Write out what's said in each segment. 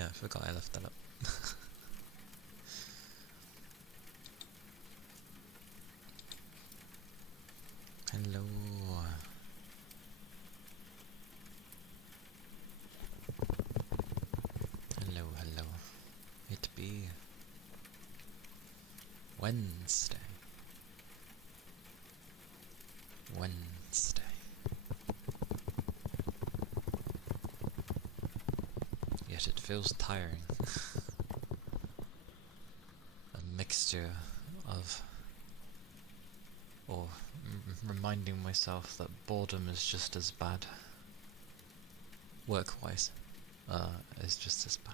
Yeah, I forgot I left that up. Hello. Hello, hello. It be Wednesday. Wednesday. Yet it feels tiring. A mixture of... or reminding myself that boredom is just as bad. Work-wise. Is just as bad.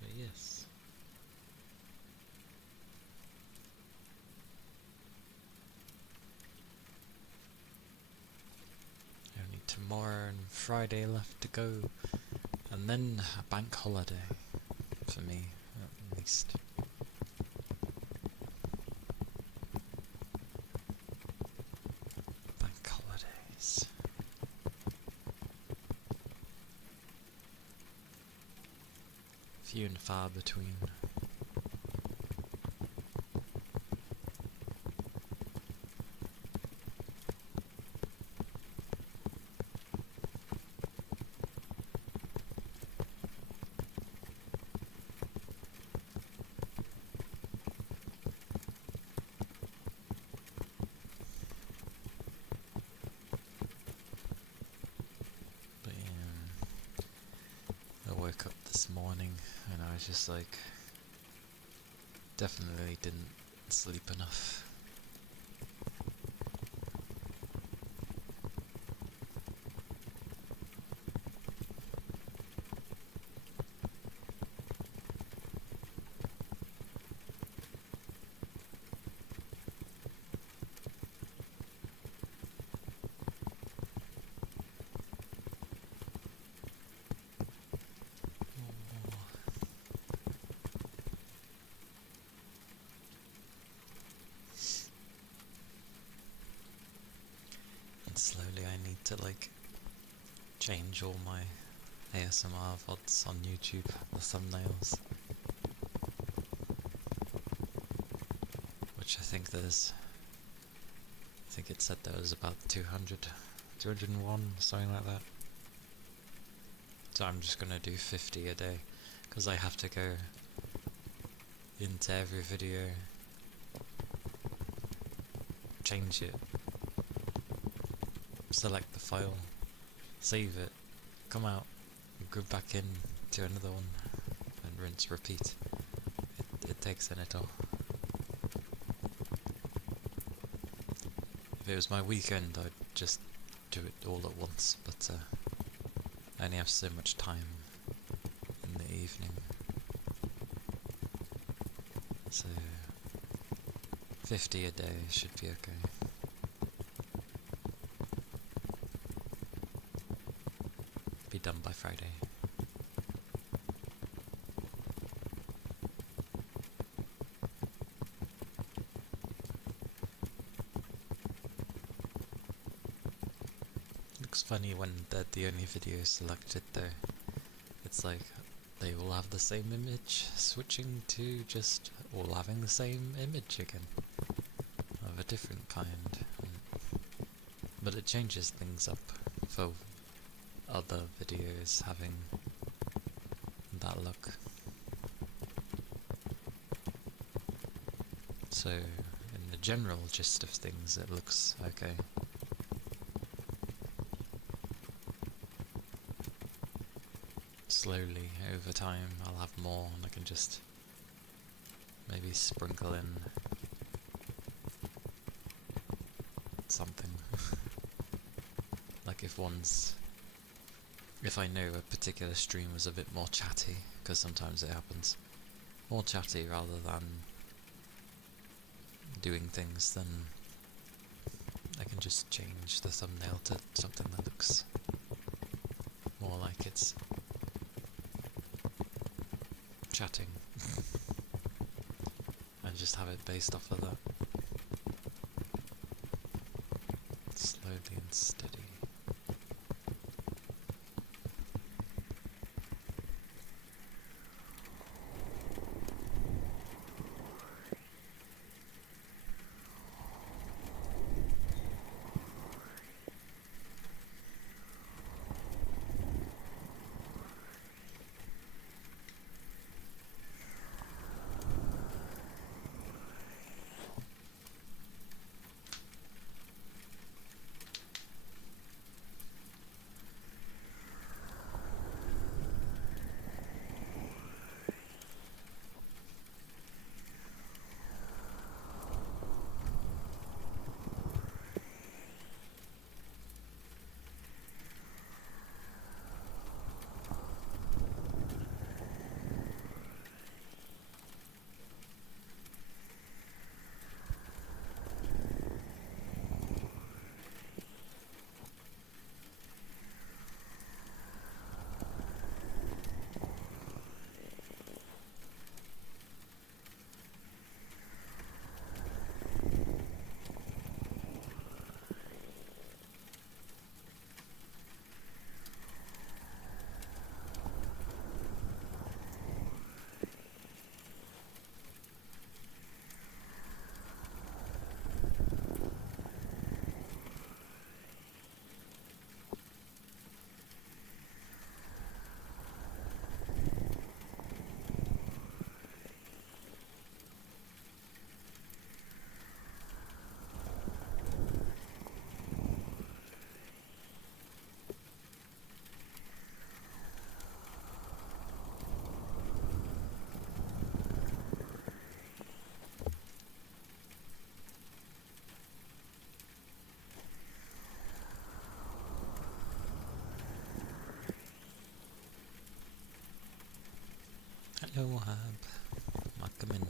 But yes. Only tomorrow and Friday left to go. And then a bank holiday. For me, at least. Bank holidays. Few and far between. But I woke up this morning and I was just like, definitely didn't sleep enough. And slowly I need to like change all my ASMR VODs on YouTube, the thumbnails. Which I think it said there was about 200, 201, something like that. So I'm just gonna do 50 a day, because I have to go into every video, change it, select the file, save it, come out, go back in to another one, and rinse, repeat. It takes in it all. If it was my weekend, I'd just do it all at once, but I only have so much time in the evening. So 50 a day should be okay. Be done by Friday. Looks funny when they're the only video selected though. It's like they all have the same image, switching to just all having the same image again. Of a different kind. But it changes things up for other videos having that look. So, in the general gist of things, it looks okay. Slowly, over time, I'll have more and I can just maybe sprinkle in something. Like if I know a particular stream was a bit more chatty, because sometimes it happens, more chatty rather than doing things, then I can just change the thumbnail to something that looks more like it's chatting and just have it based off of that. Slowly and steady. Hello, Wahab. Welcome in.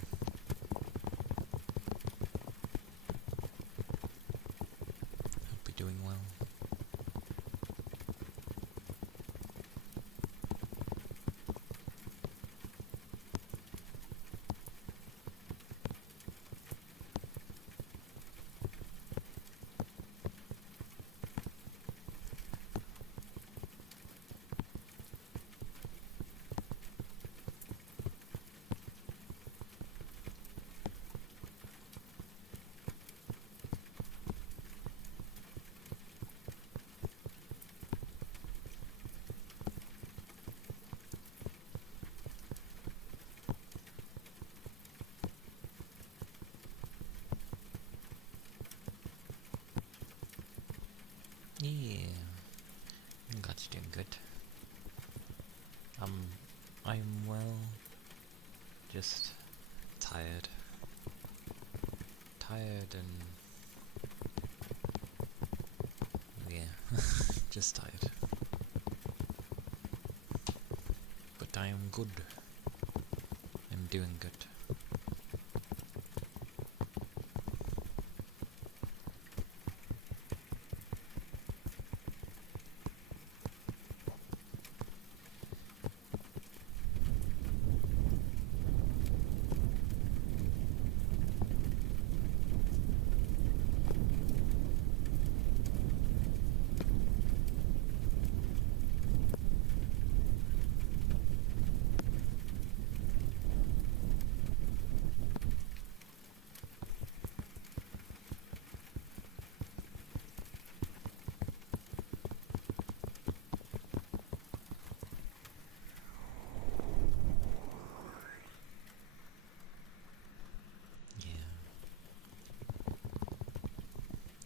Hope you're doing well. Yeah, I'm glad you're doing good. I'm well, just tired. Tired and yeah, just tired. But I am good. I'm doing good.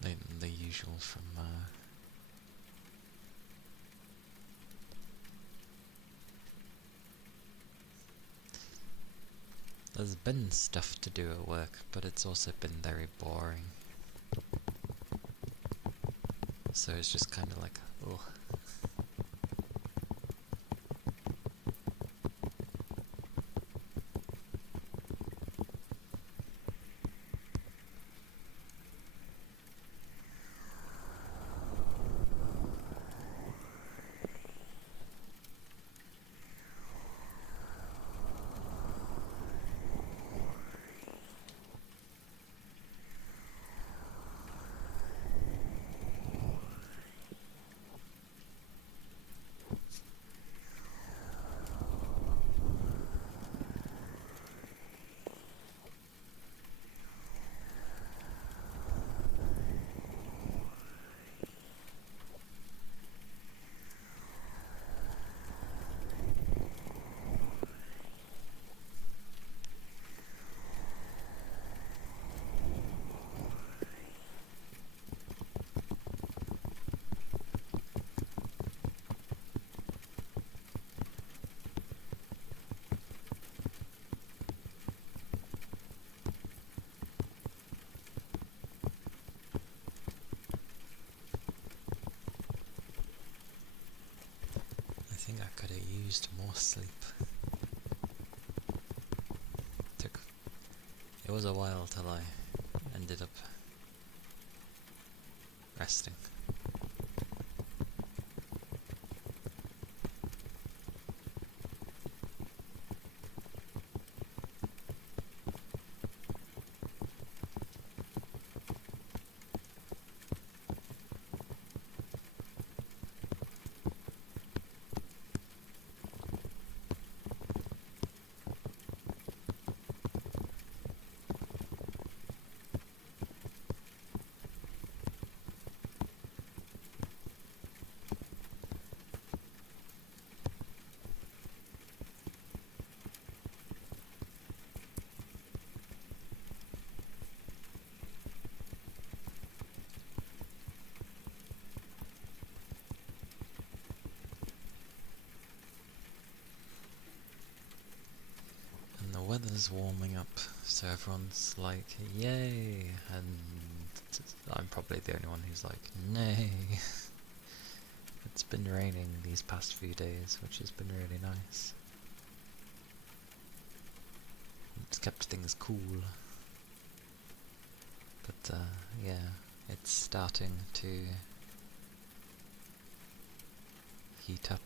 Yeah, the usual from there's been stuff to do at work, but it's also been very boring. So it's just kind of like, oh. used to more sleep. It was a while till I ended up resting. And the weather's warming up, so everyone's like, yay! And I'm probably the only one who's like, nay! It's been raining these past few days, which has been really nice. It's kept things cool. But yeah, it's starting to heat up.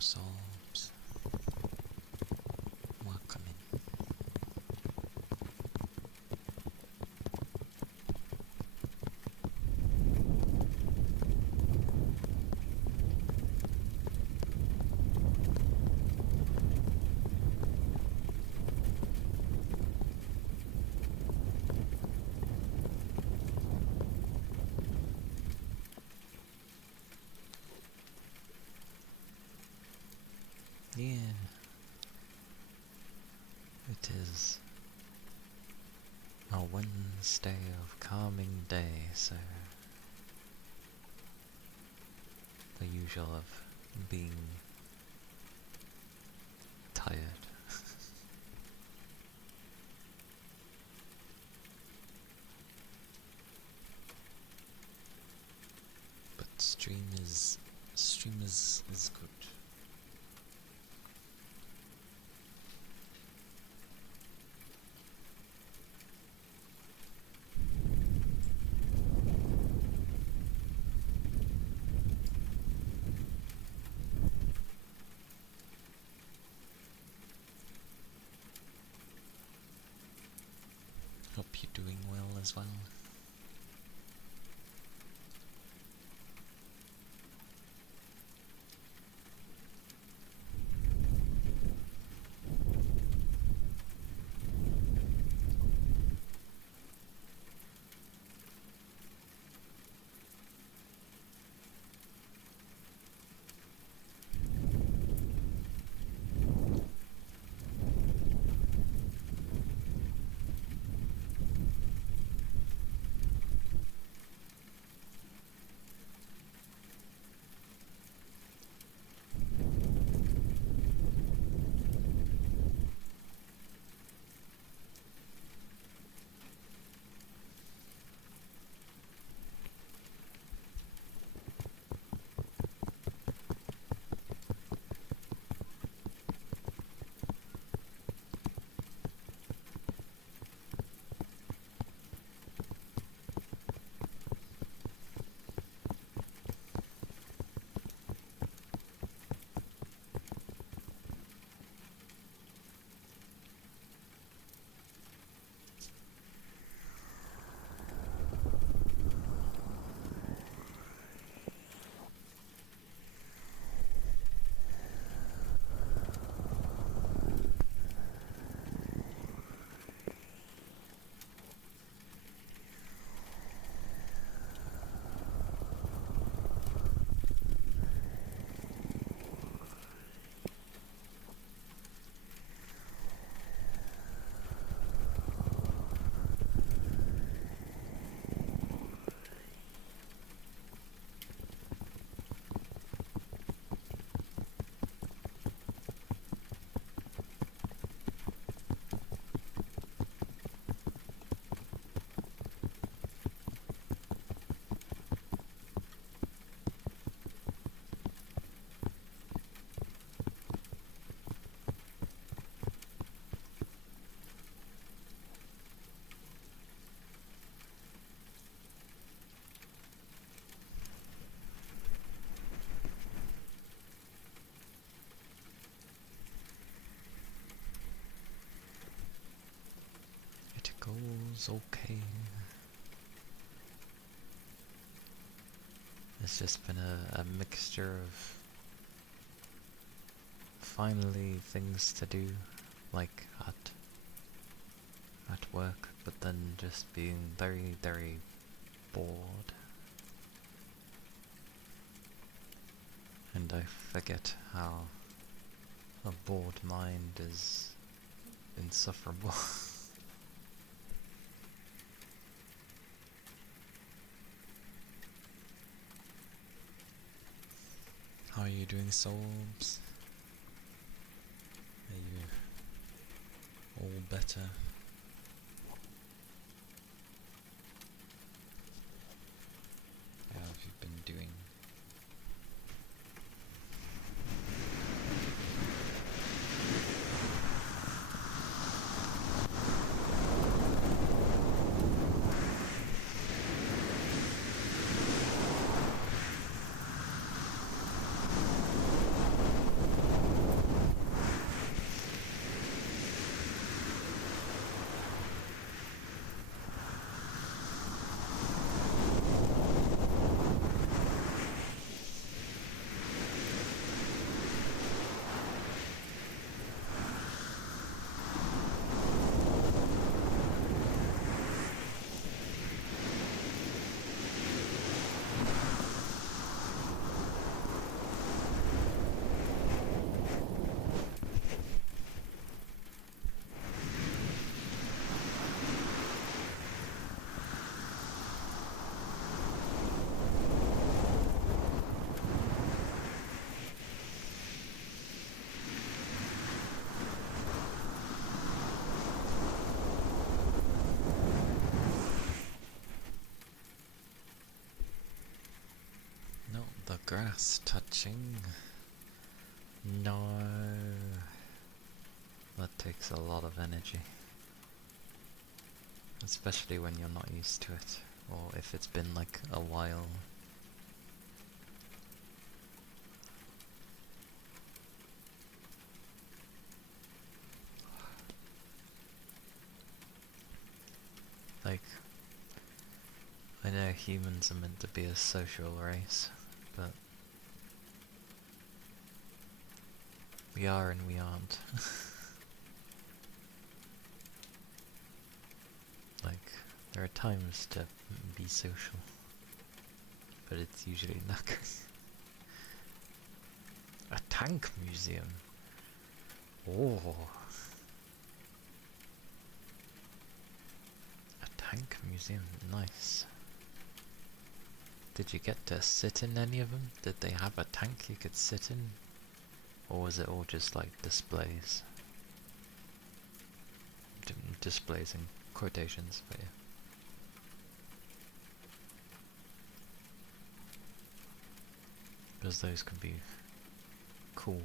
Sobs. Welcome in. Yeah, it is a Wednesday of calming day, so the usual of being tired. But stream is good. Hope you're doing well as well. It goes okay. It's just been a mixture of finally things to do, like at work, but then just being very, very bored. And I forget how a bored mind is insufferable. How are you doing, Sobs? Are you all better? How have you been doing? grass touching. No. That takes a lot of energy. Especially when you're not used to it. Or if it's been like a while. Like, I know humans are meant to be a social race, but we are and we aren't. Like, there are times to be social, but it's usually not good. A tank museum? Oh. A tank museum, nice. Did you get to sit in any of them? Did they have a tank you could sit in? Or was it all just like displays? Displays in quotations, but yeah. Because those can be cool.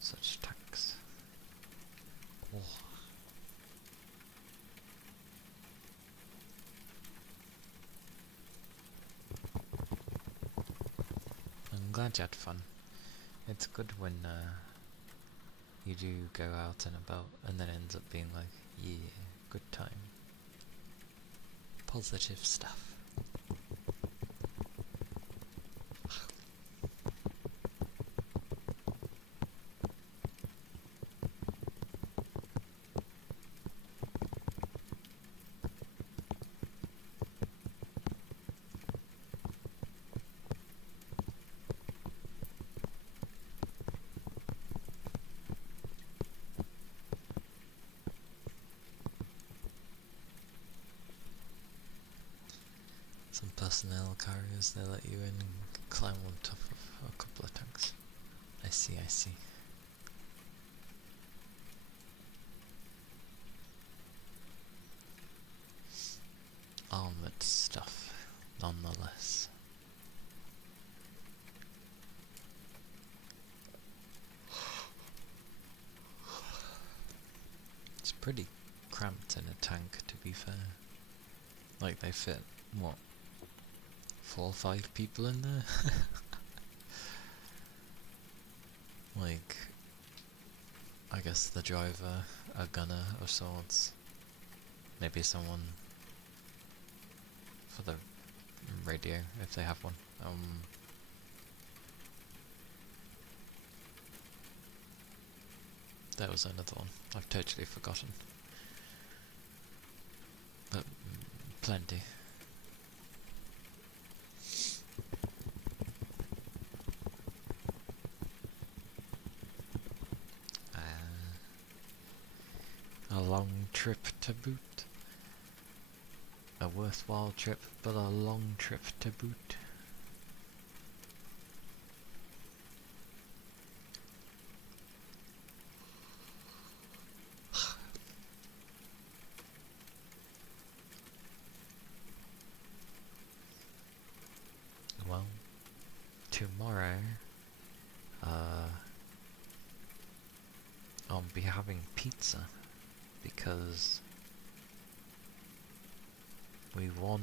Such tanks. Oh. I'm glad you had fun. It's good when you do go out and about and then ends up being like, yeah, good time. Positive stuff. Some personnel carriers, they let you in and climb on top of a couple of tanks. I see, I see. Armoured stuff, nonetheless. It's pretty cramped in a tank, to be fair. Like, they fit, what, 4 or 5 people in there? Like, I guess the driver, a gunner of sorts, maybe someone for the radio, if they have one. There was another one, I've totally forgotten. But, plenty. A long trip to boot. A worthwhile trip, but a long trip to boot. Well, tomorrow, I'll be having pizza because we won.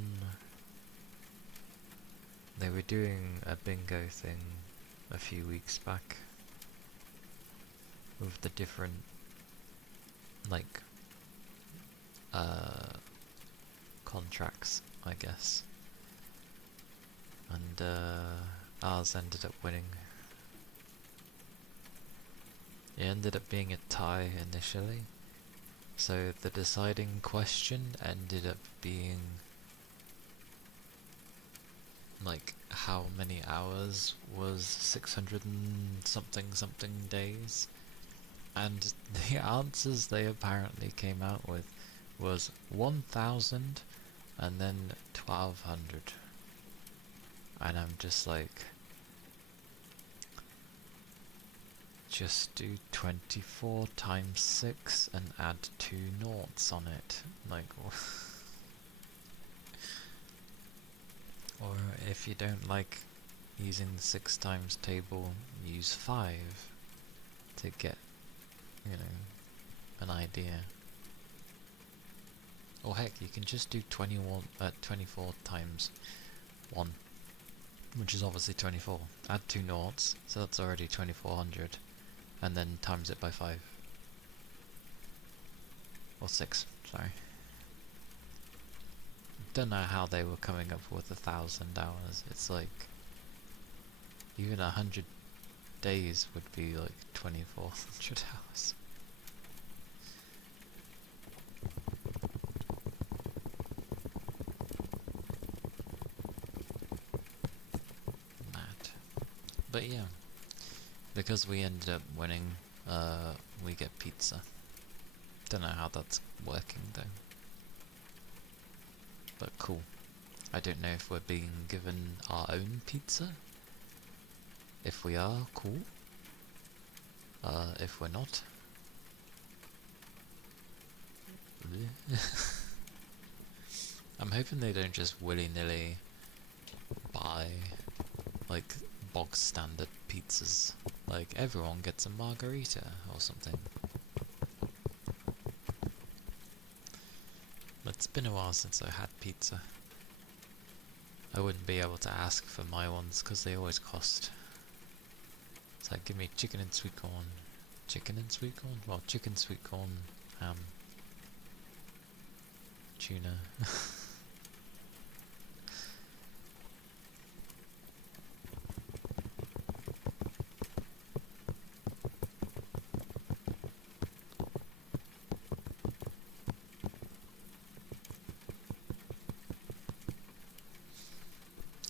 They were doing a bingo thing a few weeks back with the different, like, contracts, I guess. And ours ended up winning. It ended up being a tie initially, so the deciding question ended up being like how many hours was 600 and something days, and the answers they apparently came out with was 1000 and then 1200, and I'm just like, just do 24 times 6 and add 2 noughts on it. Like, or if you don't like using the 6 times table, use 5 to get, you know, an idea. Or heck, you can just do 24 times 1, which is obviously 24. Add 2 noughts, so that's already 2400, and then times it by 5. Or 6, sorry. Don't know how they were coming up with 1,000 hours. It's like, even 100 days would be like 2400 hours. Mad. But yeah, because we ended up winning, we get pizza. Don't know how that's working though. But cool. I don't know if we're being given our own pizza. If we are, cool. If we're not, I'm hoping they don't just willy-nilly buy like bog standard pizzas. Like everyone gets a margarita or something. It's been a while since I had pizza. I wouldn't be able to ask for my ones because they always cost. It's like, give me chicken and sweet corn. Chicken and sweet corn? Well, chicken, sweet corn, ham, tuna.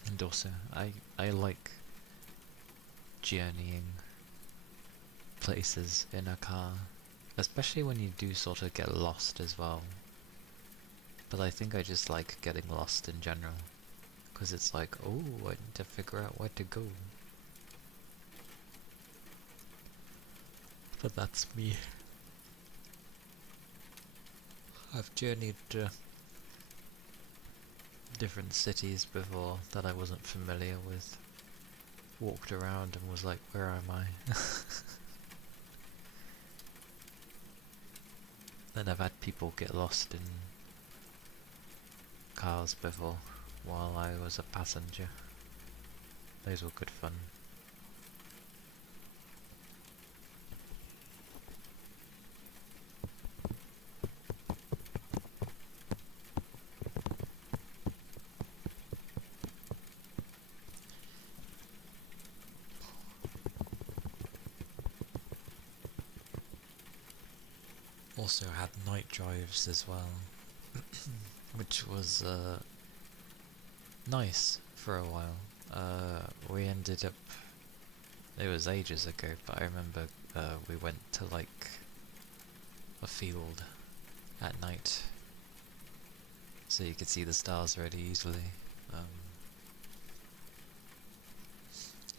And also, I like journeying places in a car, especially when you do sort of get lost as well. But I think I just like getting lost in general, because it's like, oh, I need to figure out where to go. But that's me. I've journeyed to different cities before that I wasn't familiar with. Walked around and was like, where am I? Then I've had people get lost in cars before while I was a passenger. Those were good fun. Also had night drives as well, which was nice for a while. We ended up, it was ages ago, but I remember we went to like a field at night, so you could see the stars really easily.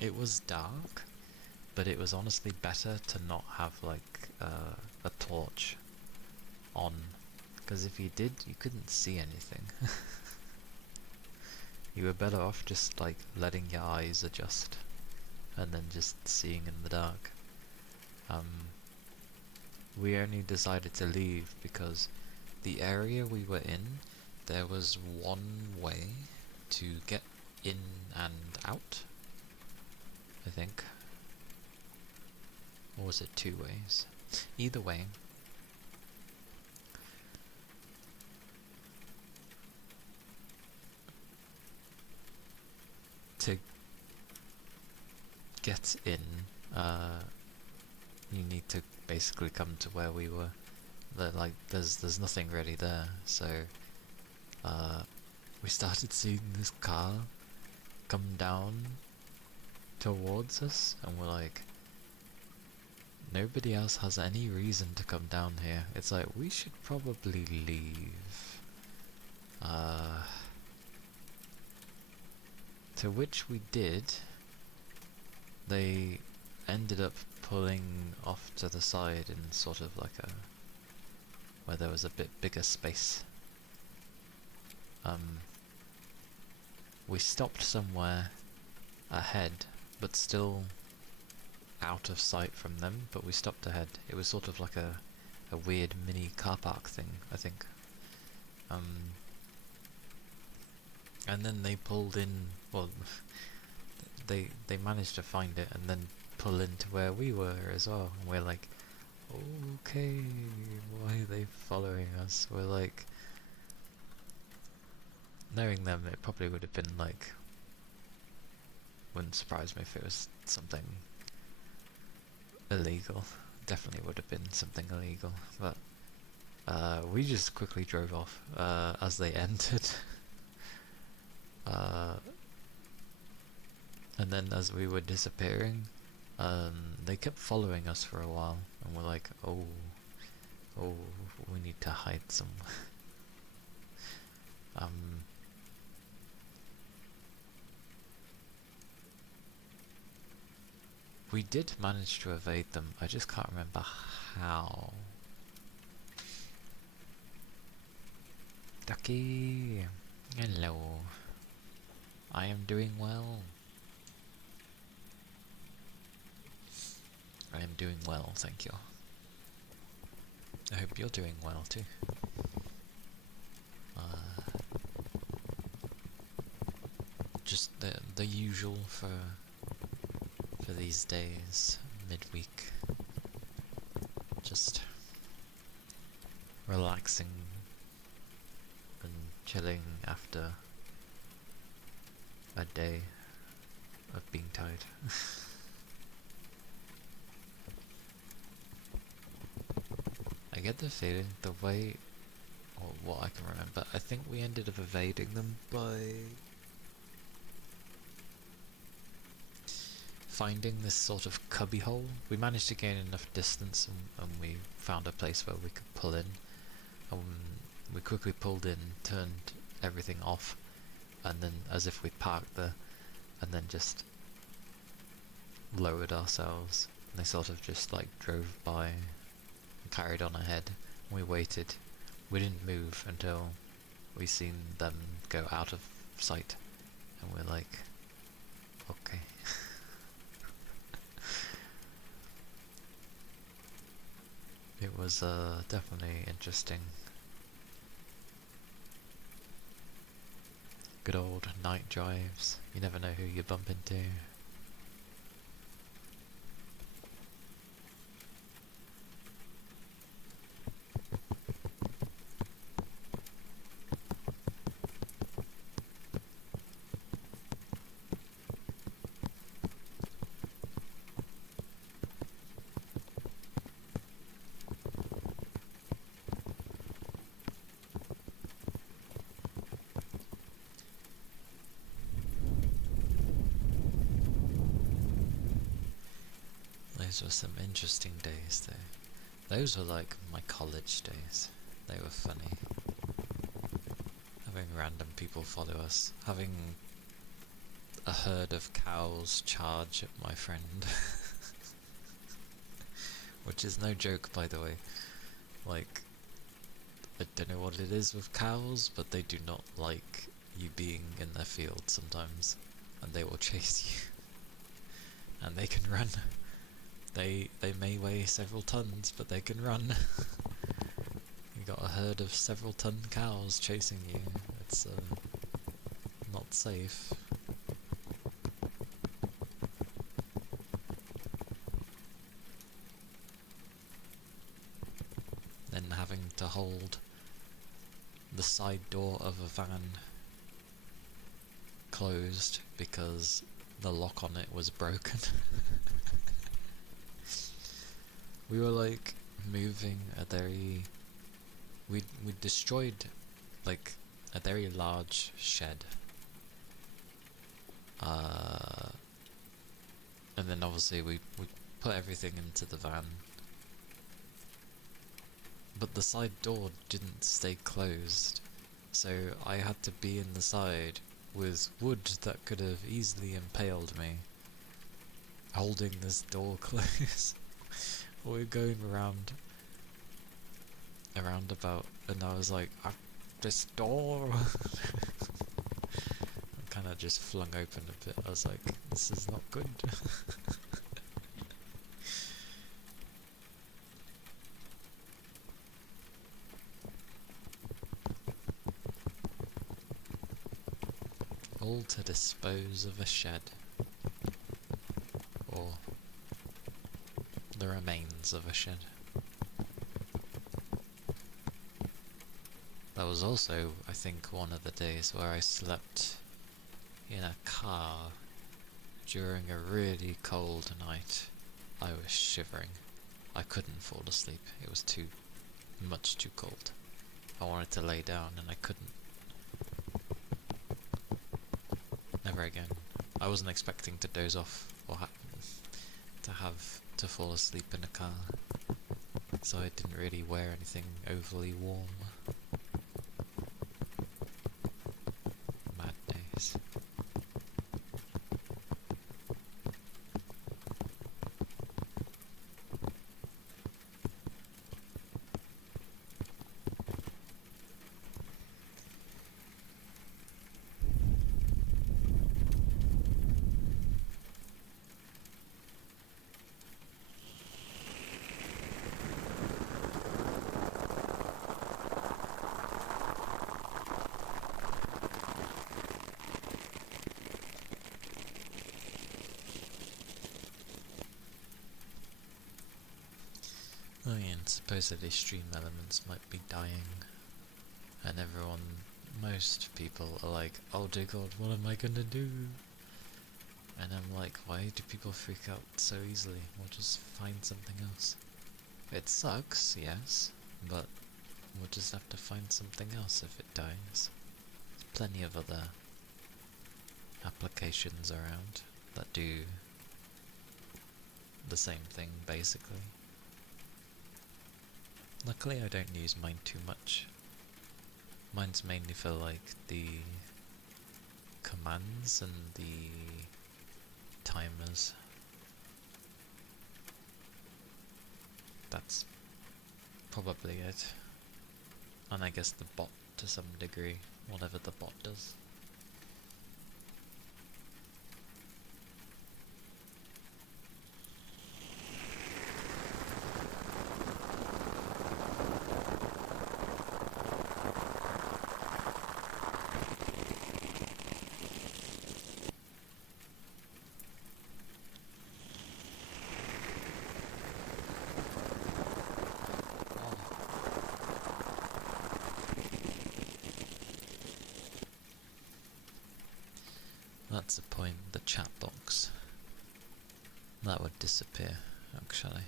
It was dark, but it was honestly better to not have like a torch on, because if you did, you couldn't see anything. You were better off just like letting your eyes adjust and then just seeing in the dark. We only decided to leave because the area we were in, there was one way to get in and out, I think. Or was it 2 ways? Either way, to get in, you need to basically come to where we were. Like, there's nothing really there, so we started seeing this car come down towards us, and we're like, nobody else has any reason to come down here. It's like, we should probably leave. To which we did. They ended up pulling off to the side in sort of like where there was a bit bigger space. We stopped somewhere ahead, but still out of sight from them, but we stopped ahead. It was sort of like a weird mini car park thing, I think. And then they pulled in, well, they managed to find it and then pull into where we were as well. And we're like, okay, why are they following us? We're like, knowing them, it probably would have been like, wouldn't surprise me if it was something illegal. Definitely would have been something illegal, but we just quickly drove off as they entered. And then as we were disappearing, they kept following us for a while, and we're like, oh, we need to hide somewhere. We did manage to evade them, I just can't remember how. Ducky! Hello. I am doing well. I am doing well, thank you. I hope you're doing well too. Just the usual for these days, midweek. Just relaxing and chilling after a day of being tired. I get the feeling the way, or what I can remember, I think we ended up evading them by finding this sort of cubby hole. We managed to gain enough distance and we found a place where we could pull in. We quickly pulled in, turned everything off, and then as if we parked there, and then just lowered ourselves. And they sort of just like drove by and carried on ahead. We waited. We didn't move until we seen them go out of sight, and we're like, okay. It was definitely interesting. Good old night drives. You never know who you bump into. Those were some interesting days though. Those were like my college days. They were funny. Having random people follow us. Having a herd of cows charge at my friend. Which is no joke, by the way. Like, I don't know what it is with cows, but they do not like you being in their field sometimes. And they will chase you. And they can run. They may weigh several tons, but they can run. You got a herd of several ton cows chasing you. It's not safe. Then having to hold the side door of a van closed because the lock on it was broken. We were like moving a very, we destroyed like a very large shed, and then obviously we put everything into the van, but the side door didn't stay closed, so I had to be in the side with wood that could have easily impaled me. holding this door closed. We're going around about, and I was like, this door. I kind of just flung open a bit. I was like, this is not good. All to dispose of a shed, or the remains of a shed. That was also, I think, one of the days where I slept in a car during a really cold night. I was shivering. I couldn't fall asleep. It was much too cold. I wanted to lay down and I couldn't. Never again. I wasn't expecting to doze off or to fall asleep in a car, so I didn't really wear anything overly warm. Mad days. Oh yeah, and supposedly Stream Elements might be dying, and most people are like, oh dear god, what am I gonna do? And I'm like, why do people freak out so easily? We'll just find something else. It sucks, yes, but we'll just have to find something else if it dies. There's plenty of other applications around that do the same thing, basically. Luckily I don't use mine too much. Mine's mainly for like the commands and the timers. That's probably it. And I guess the bot to some degree, whatever the bot does. That's the point, the chat box. That would disappear, actually.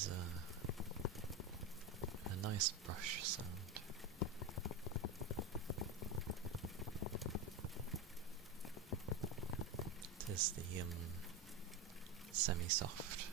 is a nice brush sound. It is the semi-soft.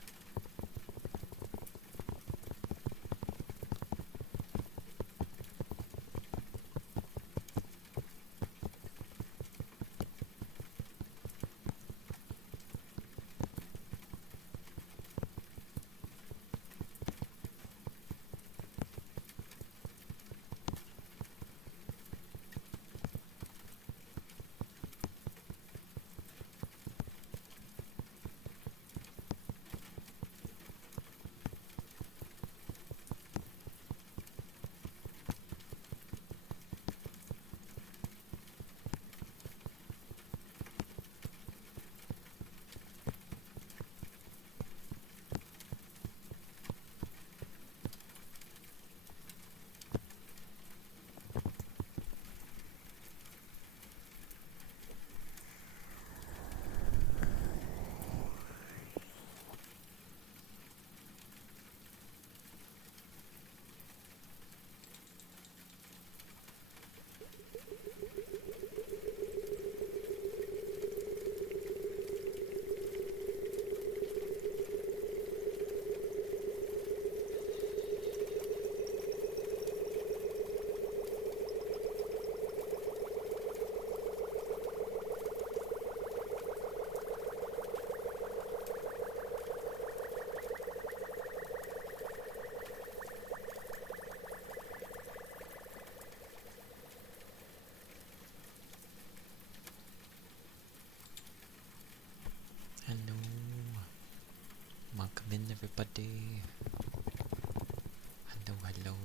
Hello. Welcome in, everybody. Hello, hello.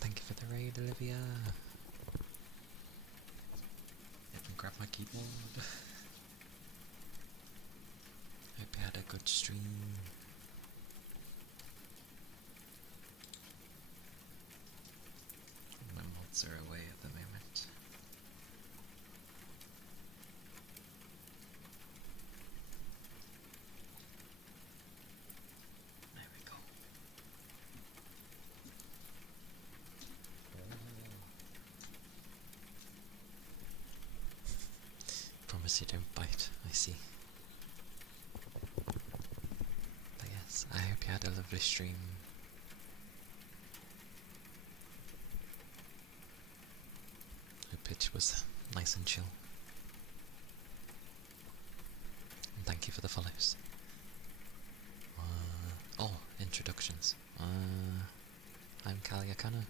Thank you for the raid, Olivia. Let me grab my keyboard. Hope you had a good stream. My mods are away at the moment. Promise you don't bite, I see. But yes, I hope you had a lovely stream. Hope it was nice and chill. And thank you for the follows. Introductions. I'm Kaliakana.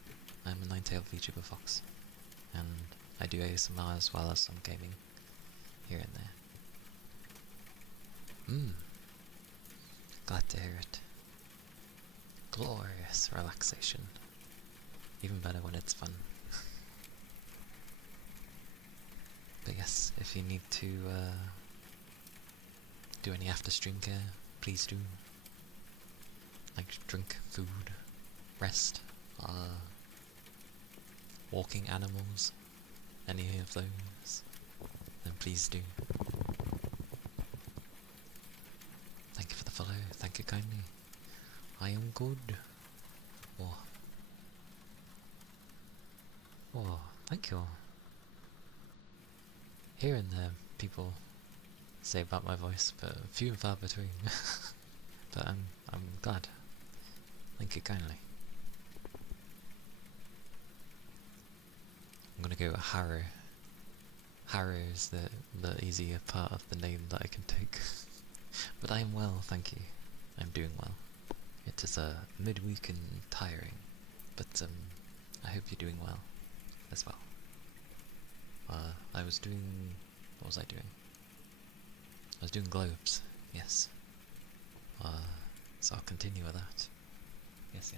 I'm a nine-tailed VTuber fox. And I do ASMR as well as some gaming. Here and there. Glad to hear it. Glorious relaxation. Even better when it's fun. But yes, if you need to do any after stream care, please do. Like drink, food, rest, walking animals, any of those, then please do. Thank you for the follow, thank you kindly. I am good. Oh, thank you. Here and there, people say about my voice, but few and far between. But I'm glad. Thank you kindly. I'm gonna go with Haru. Haru is the easier part of the name that I can take. But I am well, thank you. I'm doing well. It is midweek and tiring, but I hope you're doing well as well. What was I doing? I was doing globes, yes. So I'll continue with that. Yes.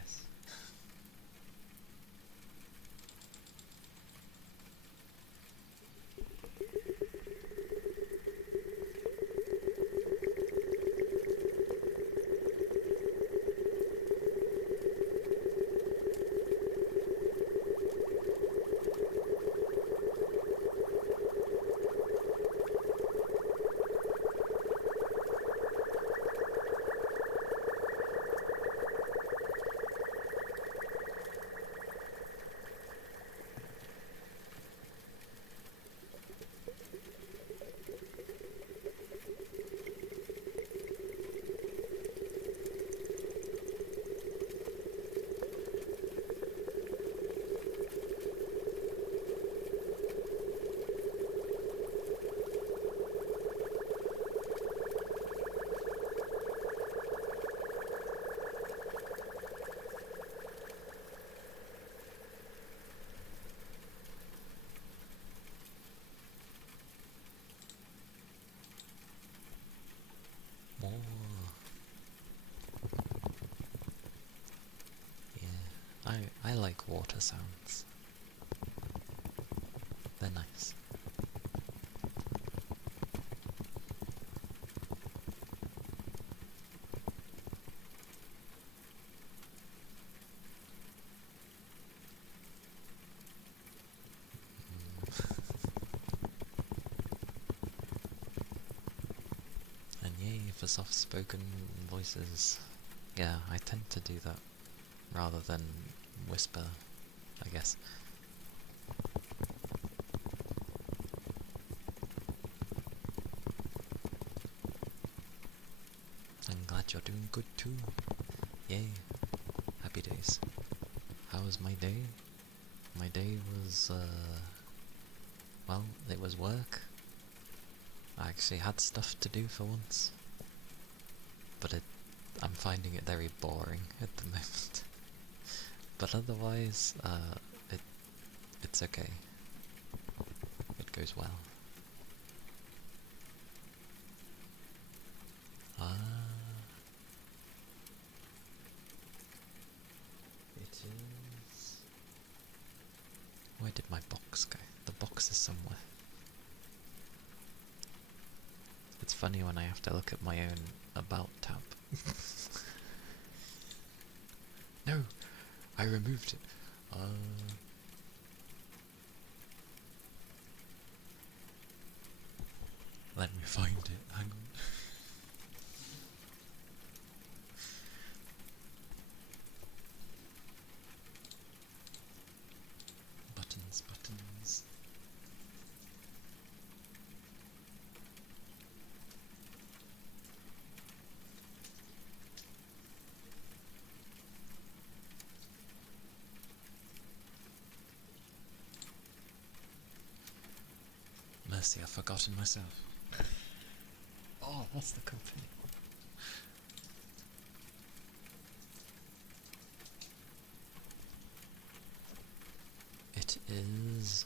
water sounds. They're nice. And yay for soft-spoken voices. Yeah, I tend to do that rather than whisper, I guess. I'm glad you're doing good too. Yay. Happy days. How was my day? My day was, well, it was work. I actually had stuff to do for once. But I'm finding it very boring at the moment. But otherwise, it's okay. It goes well. It is... Where did my box go? The box is somewhere. It's funny when I have to look at my own About tab. No! I removed it. Let me find it. Hang on. Buttons, buttons. Mercy, I've forgotten myself. Oh, that's the company. It is...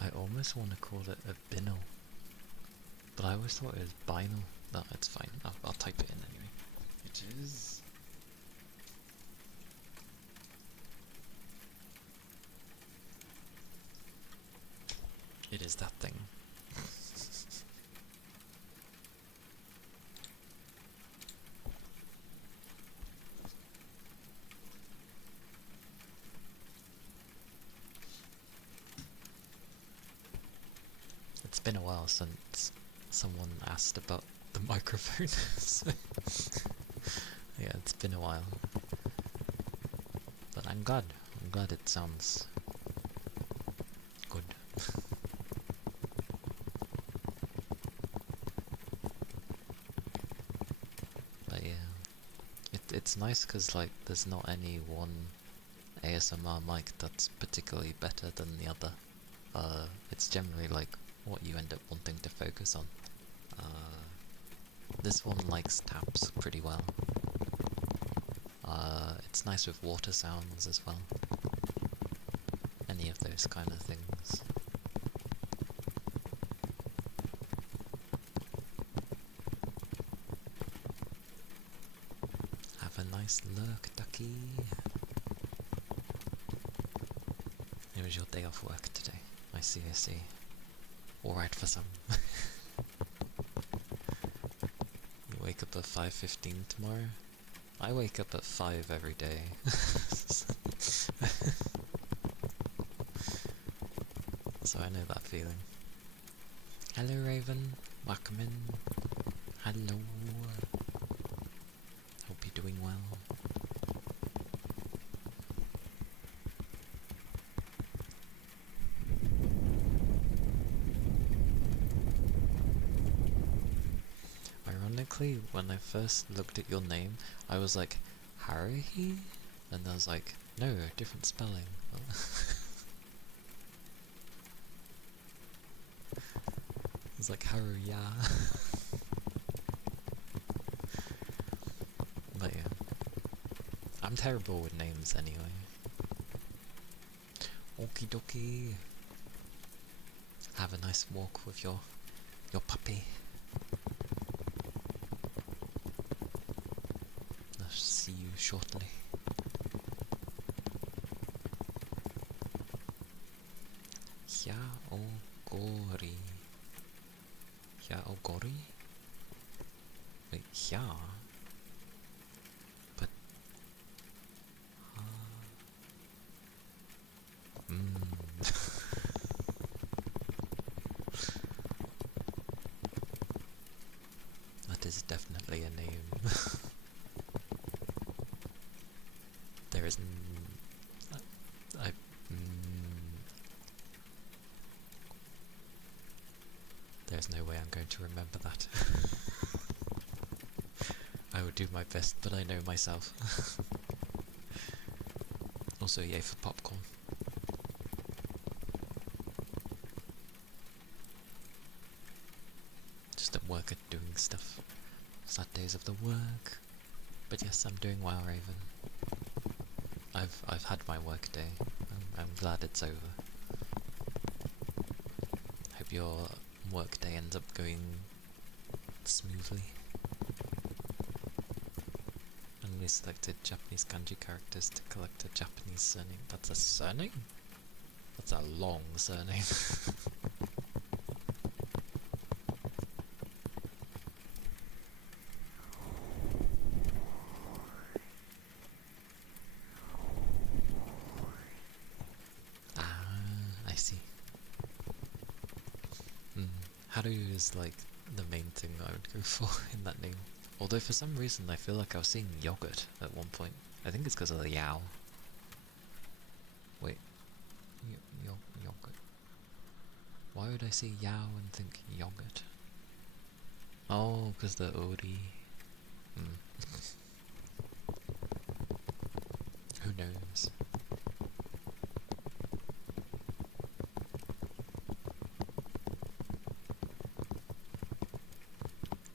I almost want to call it a binal. But I always thought it was binal. No, it's fine. I'll type it in anyway. It is... It is that thing. It's been a while since someone asked about the microphone. So yeah, it's been a while. But I'm glad. I'm glad it sounds good. But yeah, it's nice because like there's not any one ASMR mic that's particularly better than the other. It's generally like what you end up wanting to focus on. This one likes taps pretty well. It's nice with water sounds as well. Any of those kind of things. Have a nice lurk, ducky. It was your day off work today. I see, I see. Alright for some. You wake up at 5:15 tomorrow? I wake up at 5 every day. So I know that feeling. Hello Raven, welcome in. Hello. Hope you're doing well. Ironically, when I first looked at your name, I was like, Haruhi? And I was like, no, different spelling. It's like Haruya. But yeah. I'm terrible with names anyway. Okie dokie. Have a nice walk with your puppy. shortly. Hyaogori. Hyaogori? Wait, Hya? But... That is definitely a name. There is... I... There's no way I'm going to remember that. I would do my best, but I know myself. Also, yay for popcorn. Just at work at doing stuff. Sad days of the work. But yes, I'm doing well, Raven. I've had my work day. I'm glad it's over. Hope your work day ends up going smoothly. Only selected Japanese kanji characters to collect a Japanese surname. That's a surname? That's a long surname. I see. Haru is like the main thing I would go for in that name. Although for some reason I feel like I was seeing yogurt at one point. I think it's because of the Yao. Wait. Yogurt. Why would I say Yao and think yogurt? Oh, because the Ori. Who knows?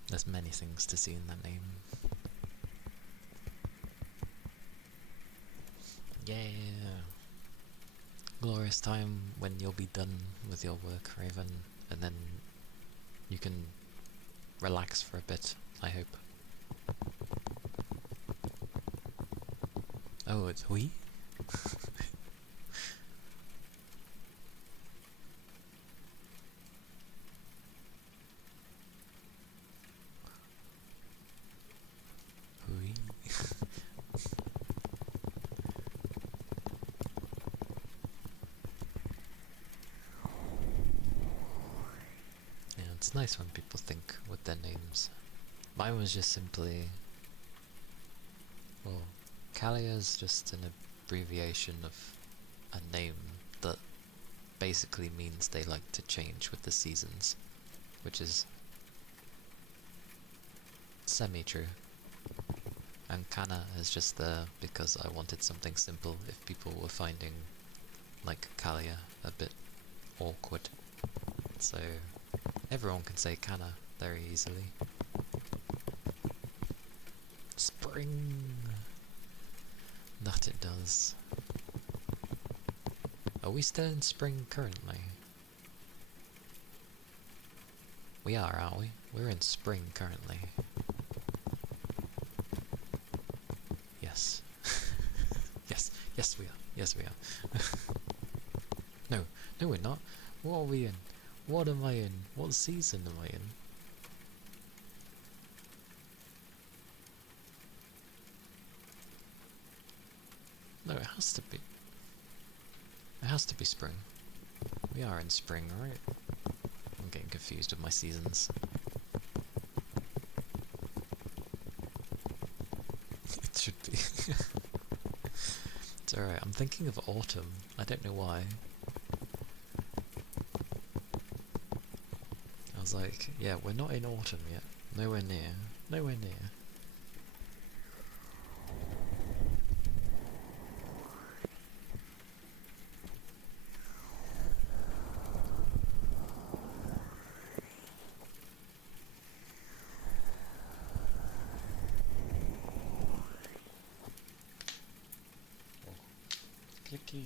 There's many things to see in that name. Yeah! Glorious time when you'll be done with your work, Raven, and then you can relax for a bit, I hope. Oh, it's Hui? Hui? Yeah, it's nice when people think with their names. Mine was just simply... Well, Kalia's just an abbreviation of a name that basically means they like to change with the seasons, which is semi-true. And Kana is just there because I wanted something simple if people were finding, like, Kalia a bit awkward. So, everyone can say Kana very easily. Spring! That it does. Are we still in spring currently? We are, aren't we? We're in spring currently. Yes. Yes we are. Yes we are. No we're not. What are we in? What am I in? What season am I in? No, it has to be. It has to be spring. We are in spring, right? I'm getting confused with my seasons. It should be. It's alright, I'm thinking of autumn. I don't know why. I was like, yeah, we're not in autumn yet. Nowhere near. Nowhere near. Clicky.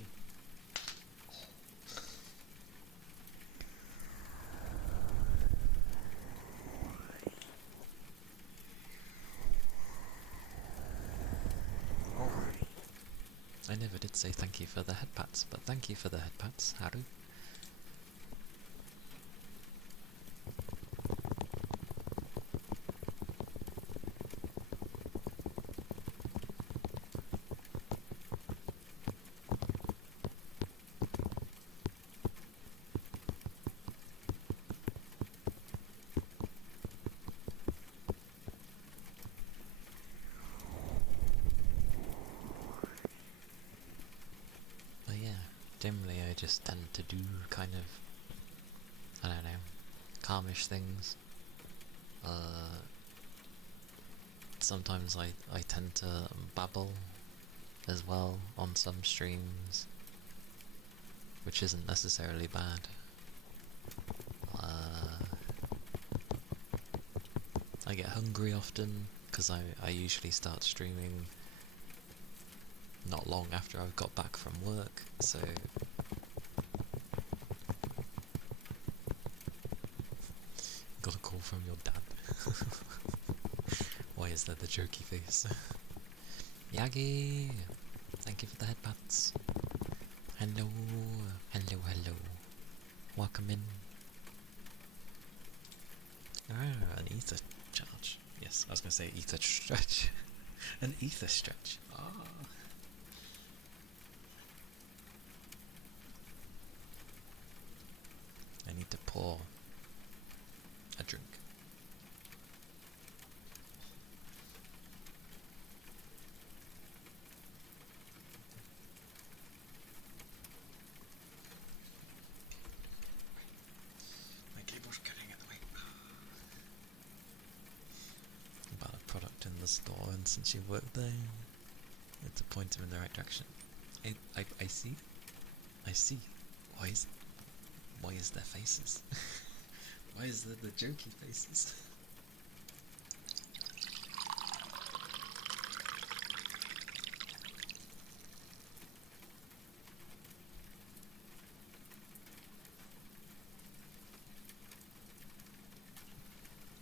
I never did say thank you for the head pats, but thank you for the head pats, Haru. But yeah, generally I just tend to do kind of, I don't know, calmish things. Sometimes I tend to babble as well on some streams, which isn't necessarily bad. I get hungry often, because I usually start streaming not long after I've got back from work, so got a call from your dad. Why is there the jokey face? Yagi! Thank you for the headpats. Hello, hello, hello. Welcome in. Ah, an ether charge. Yes, I was going to say ether stretch. An ether stretch. Ah. I need to pour a drink. My keyboard's getting in the way. About a product in the store, and since you work there, you have to point them in the right direction. I see. I see. Why is there faces? Why is there the jokey faces?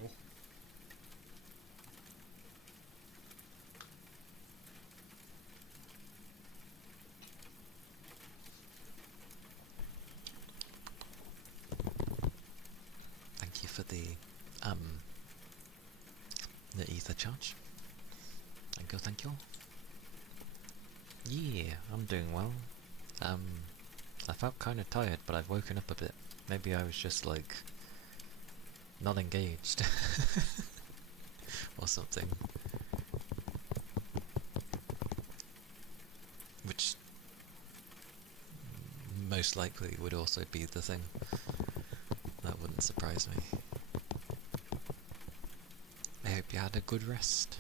Oh. Thank you for the ether charge. Thank you. Yeah, I'm doing well. I felt kind of tired, but I've woken up a bit. Maybe I was just like not engaged or something, which most likely would also be the thing. That wouldn't surprise me. I hope you had a good rest.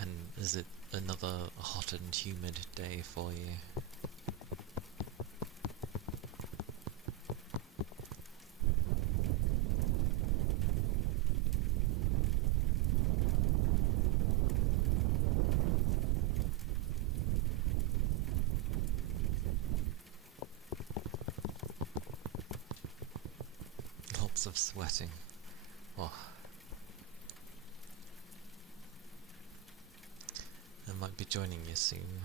And is it another hot and humid day for you? Lots of sweating. Oh. I might be joining you soon.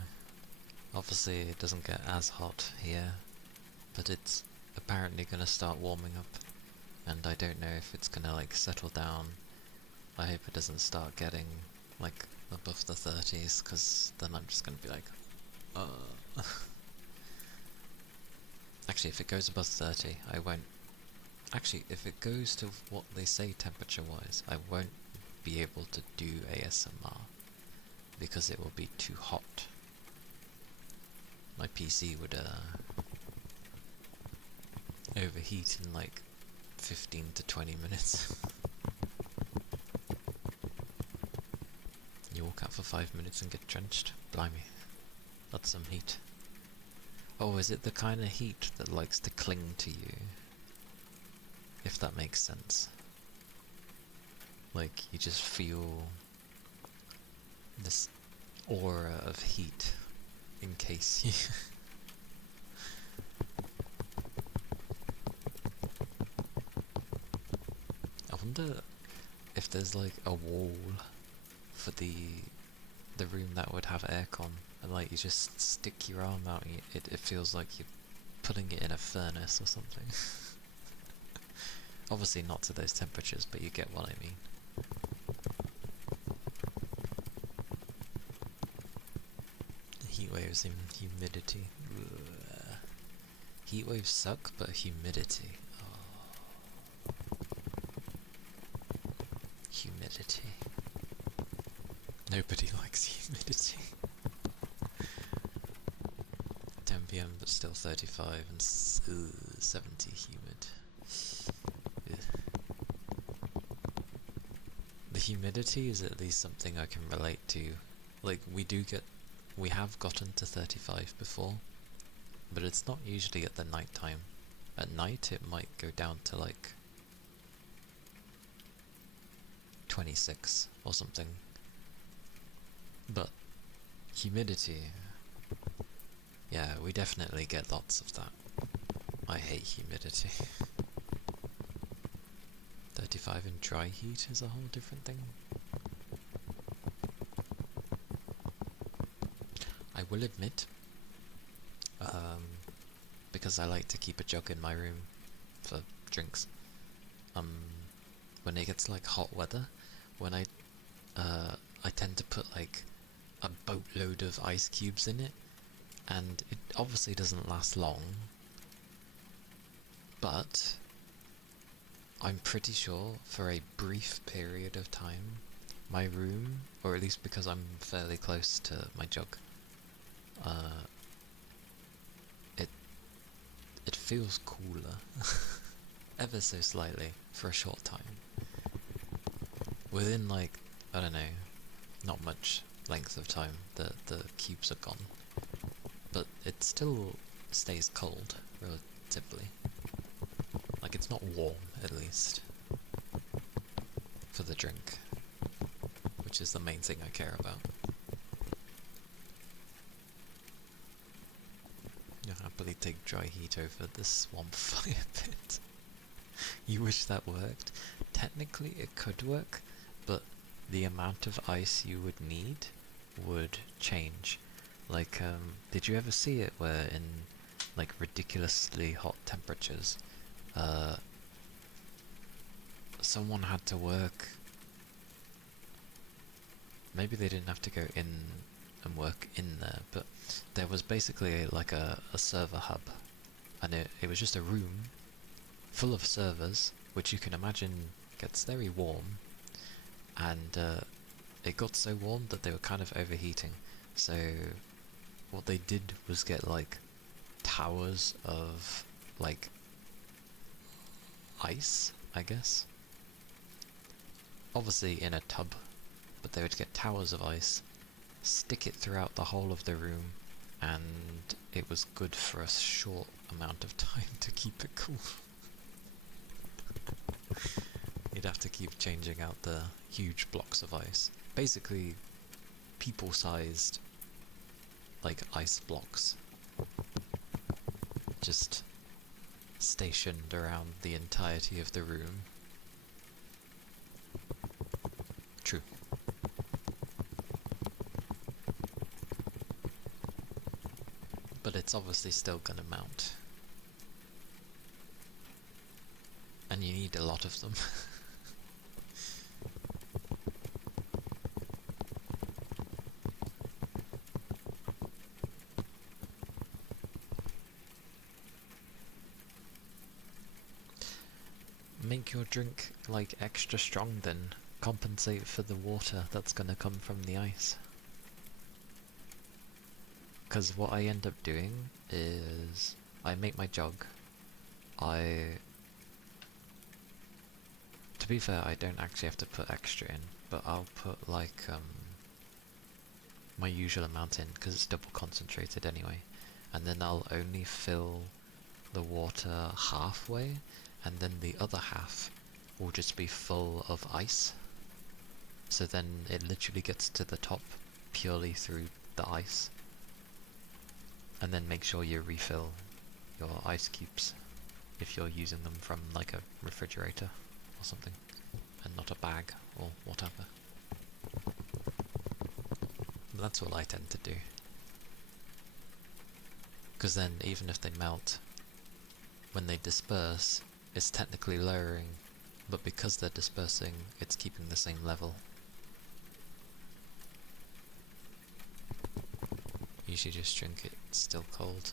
Obviously it doesn't get as hot here, but it's apparently gonna start warming up, and I don't know if it's gonna like settle down. I hope it doesn't start getting like above the 30s, because then I'm just gonna be like, Actually, if it goes above 30, I won't. Actually, if it goes to what they say temperature-wise, I won't be able to do ASMR, because it will be too hot. My PC would overheat in like 15 to 20 minutes. You walk out for 5 minutes and get drenched? Blimey. That's some heat. Oh, is it the kind of heat that likes to cling to you? If that makes sense. Like, you just feel this aura of heat encase you. I wonder if there's like a wall for the room that would have aircon, and like you just stick your arm out, and it feels like you're putting it in a furnace or something. Obviously not to those temperatures, but you get what I mean. Heat waves and humidity. Ugh. Heat waves suck, but humidity. Oh. Humidity. Nobody likes humidity. 10 PM but still 35 and 70 humid. Ugh. The humidity is at least something I can relate to. Like, we have gotten to 35 before, but it's not usually at the night time. At night it might go down to like 26 or something. But humidity, yeah, we definitely get lots of that. I hate humidity. 35 in dry heat is a whole different thing. I will admit, because I like to keep a jug in my room for drinks, when it gets like hot weather, when I tend to put like a boatload of ice cubes in it, and it obviously doesn't last long, but I'm pretty sure for a brief period of time, my room, or at least because I'm fairly close to my jug, it feels cooler, ever so slightly, for a short time. Within like, I don't know, not much length of time, the cubes are gone, but it still stays cold, relatively. Like, it's not warm, at least, for the drink, which is the main thing I care about. You'll happily take dry heat over the swamp fire pit. You wish that worked? Technically it could work, but the amount of ice you would need would change. Like, did you ever see it where in, like, ridiculously hot temperatures, someone had to work, maybe they didn't have to go in and work in there, but there was basically like a server hub, and it was just a room full of servers, which you can imagine gets very warm, and it got so warm that they were kind of overheating. So what they did was get like towers of like ice, I guess. Obviously in a tub, but they would get towers of ice, stick it throughout the whole of the room, and it was good for a short amount of time to keep it cool. You'd have to keep changing out the huge blocks of ice. Basically, people-sized, like, ice blocks. Just stationed around the entirety of the room. True. But it's obviously still gonna mount. And you need a lot of them. Make your drink, like, extra strong then. Compensate for the water that's gonna come from the ice. Because what I end up doing is I make my jug. To be fair, I don't actually have to put extra in, but I'll put like my usual amount in because it's double concentrated anyway, and then I'll only fill the water halfway, and then the other half will just be full of ice. So then it literally gets to the top purely through the ice. And then make sure you refill your ice cubes if you're using them from like a refrigerator or something. and not a bag or whatever. But that's what I tend to do. Because then, even if they melt, when they disperse, it's technically lowering, but because they're dispersing, it's keeping the same level. Usually just drink it still cold.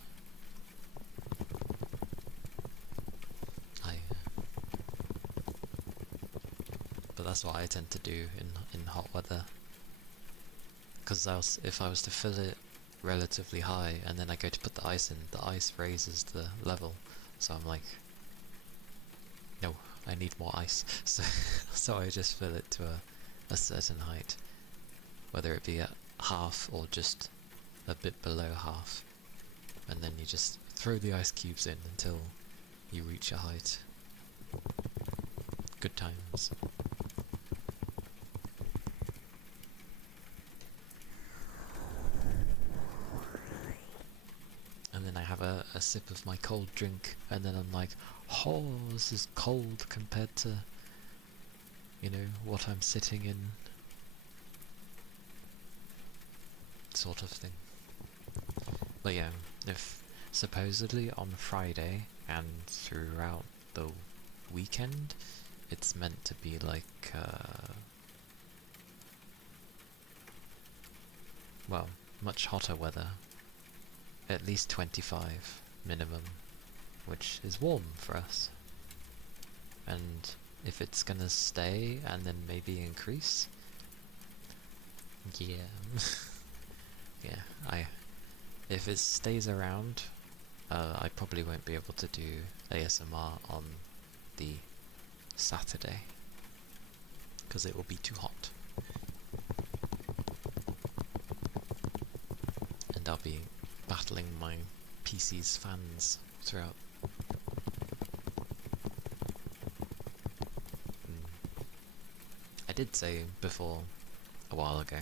But that's what I tend to do in hot weather. Because if I was to fill it relatively high and then I go to put the ice in, the ice raises the level. So I'm like, no, I need more ice. So I just fill it to a certain height, whether it be at half or just a bit below half, and then you just throw the ice cubes in until you reach a height. Good times. And then I have a sip of my cold drink, and then I'm like, oh, this is cold compared to, you know, what I'm sitting in. Sort of thing. But yeah, if supposedly on Friday and throughout the weekend, it's meant to be like, well, much hotter weather. At least 25 minimum, which is warm for us. And if it's gonna stay and then maybe increase, yeah. Yeah, if it stays around, I probably won't be able to do ASMR on the Saturday, because it will be too hot. And I'll be battling my PC's fans throughout. I did say before, a while ago,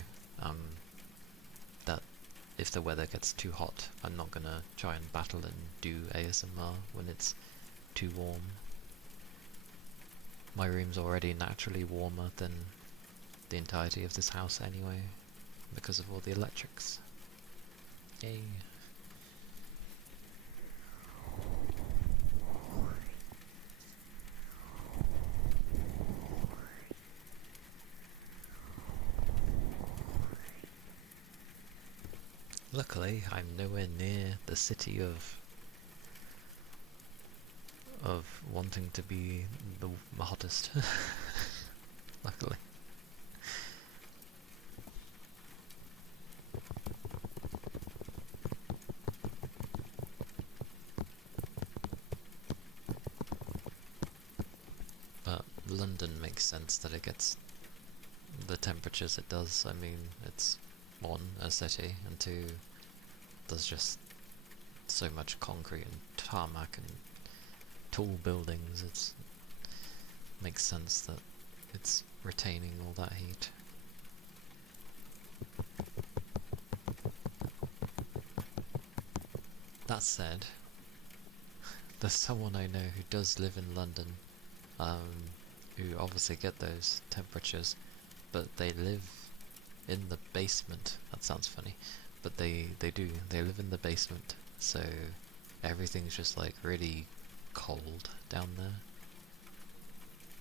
that if the weather gets too hot, I'm not gonna try and battle and do ASMR when it's too warm. My room's already naturally warmer than the entirety of this house anyway, because of all the electrics. Yay. Luckily, I'm nowhere near the city of wanting to be the hottest. Luckily. But London makes sense that it gets the temperatures it does. I mean, it's one, a city, and two, there's just so much concrete and tarmac and tall buildings. It makes sense that it's retaining all that heat. That said, there's someone I know who does live in London, who obviously get those temperatures, but they live in the basement. That sounds funny, but they do. They live in the basement, so everything's just like really cold down there.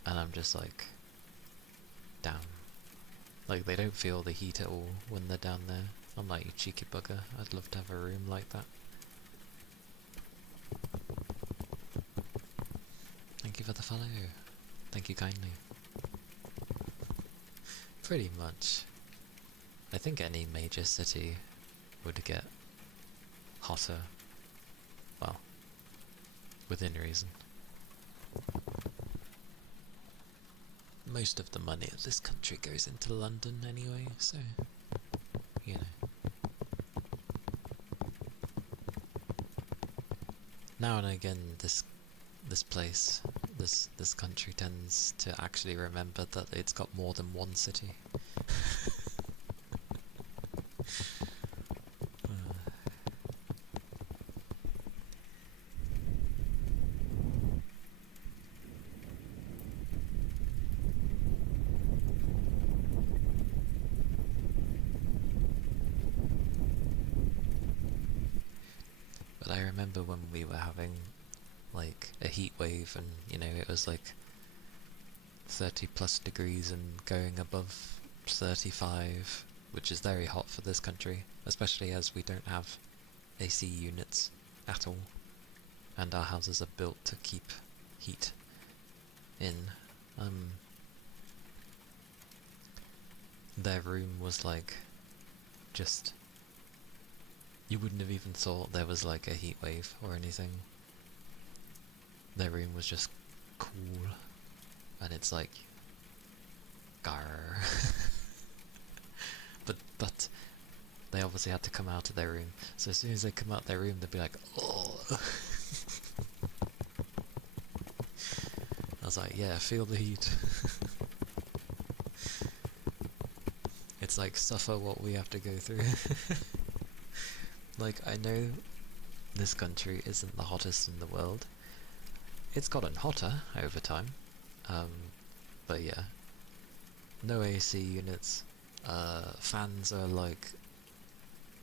And I'm just like, damn. Like, they don't feel the heat at all when they're down there. I'm like, you cheeky bugger, I'd love to have a room like that. Thank you for the follow. Thank you kindly. Pretty much. I think any major city would get hotter, well, within reason. Most of the money of this country goes into London anyway, so, you know. Now and again, this place, this country tends to actually remember that it's got more than one city. remember when we were having like a heat wave, and you know, it was like 30 plus degrees and going above 35, which is very hot for this country, especially as we don't have AC units at all, and our houses are built to keep heat in. Their room was like, just, you wouldn't have even thought there was like a heat wave or anything. Their room was just cool, and it's like, gar. but they obviously had to come out of their room, so as soon as they come out their room, they'd be like, oh. I was like, yeah, feel the heat. It's like, suffer what we have to go through. Like, I know this country isn't the hottest in the world. It's gotten hotter over time. But yeah. No AC units. Fans are like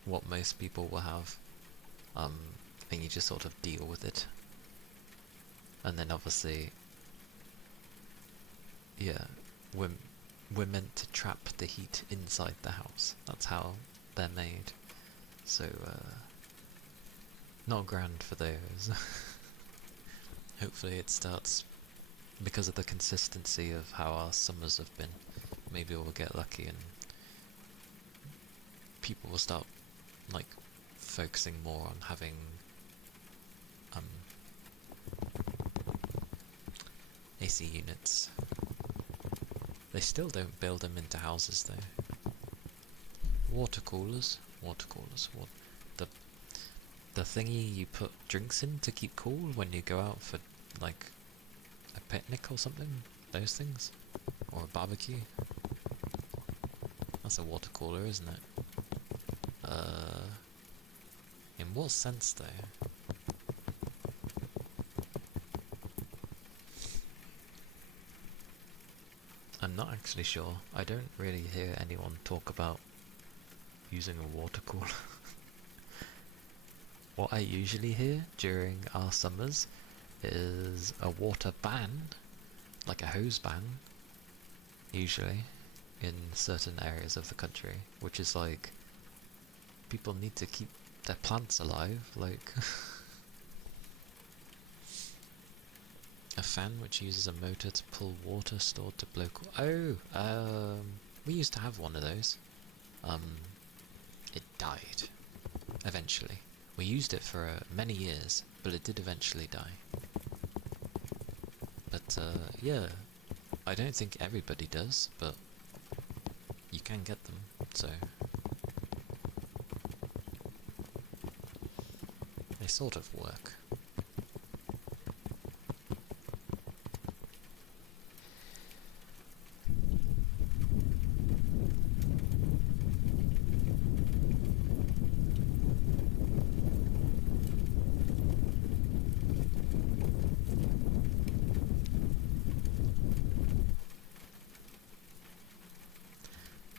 what most people will have. And you just sort of deal with it. And then obviously, yeah, we're meant to trap the heat inside the house. That's how they're made. So, not grand for those. Hopefully it starts, because of the consistency of how our summers have been, maybe we'll get lucky and people will start, like, focusing more on having, AC units. They still don't build them into houses though. Water coolers. The thingy you put drinks in to keep cool when you go out for, like, a picnic or something? Those things? Or a barbecue? That's a water cooler, isn't it? In what sense though? I'm not actually sure. I don't really hear anyone talk about using a water cooler. What I usually hear during our summers is a water ban, like a hose ban, usually, in certain areas of the country, which is like, people need to keep their plants alive, like... A fan which uses a motor to pull water stored to blow... we used to have one of those. It died, eventually. We used it for many years, but it did eventually die. But, yeah, I don't think everybody does, but you can get them, so... They sort of work.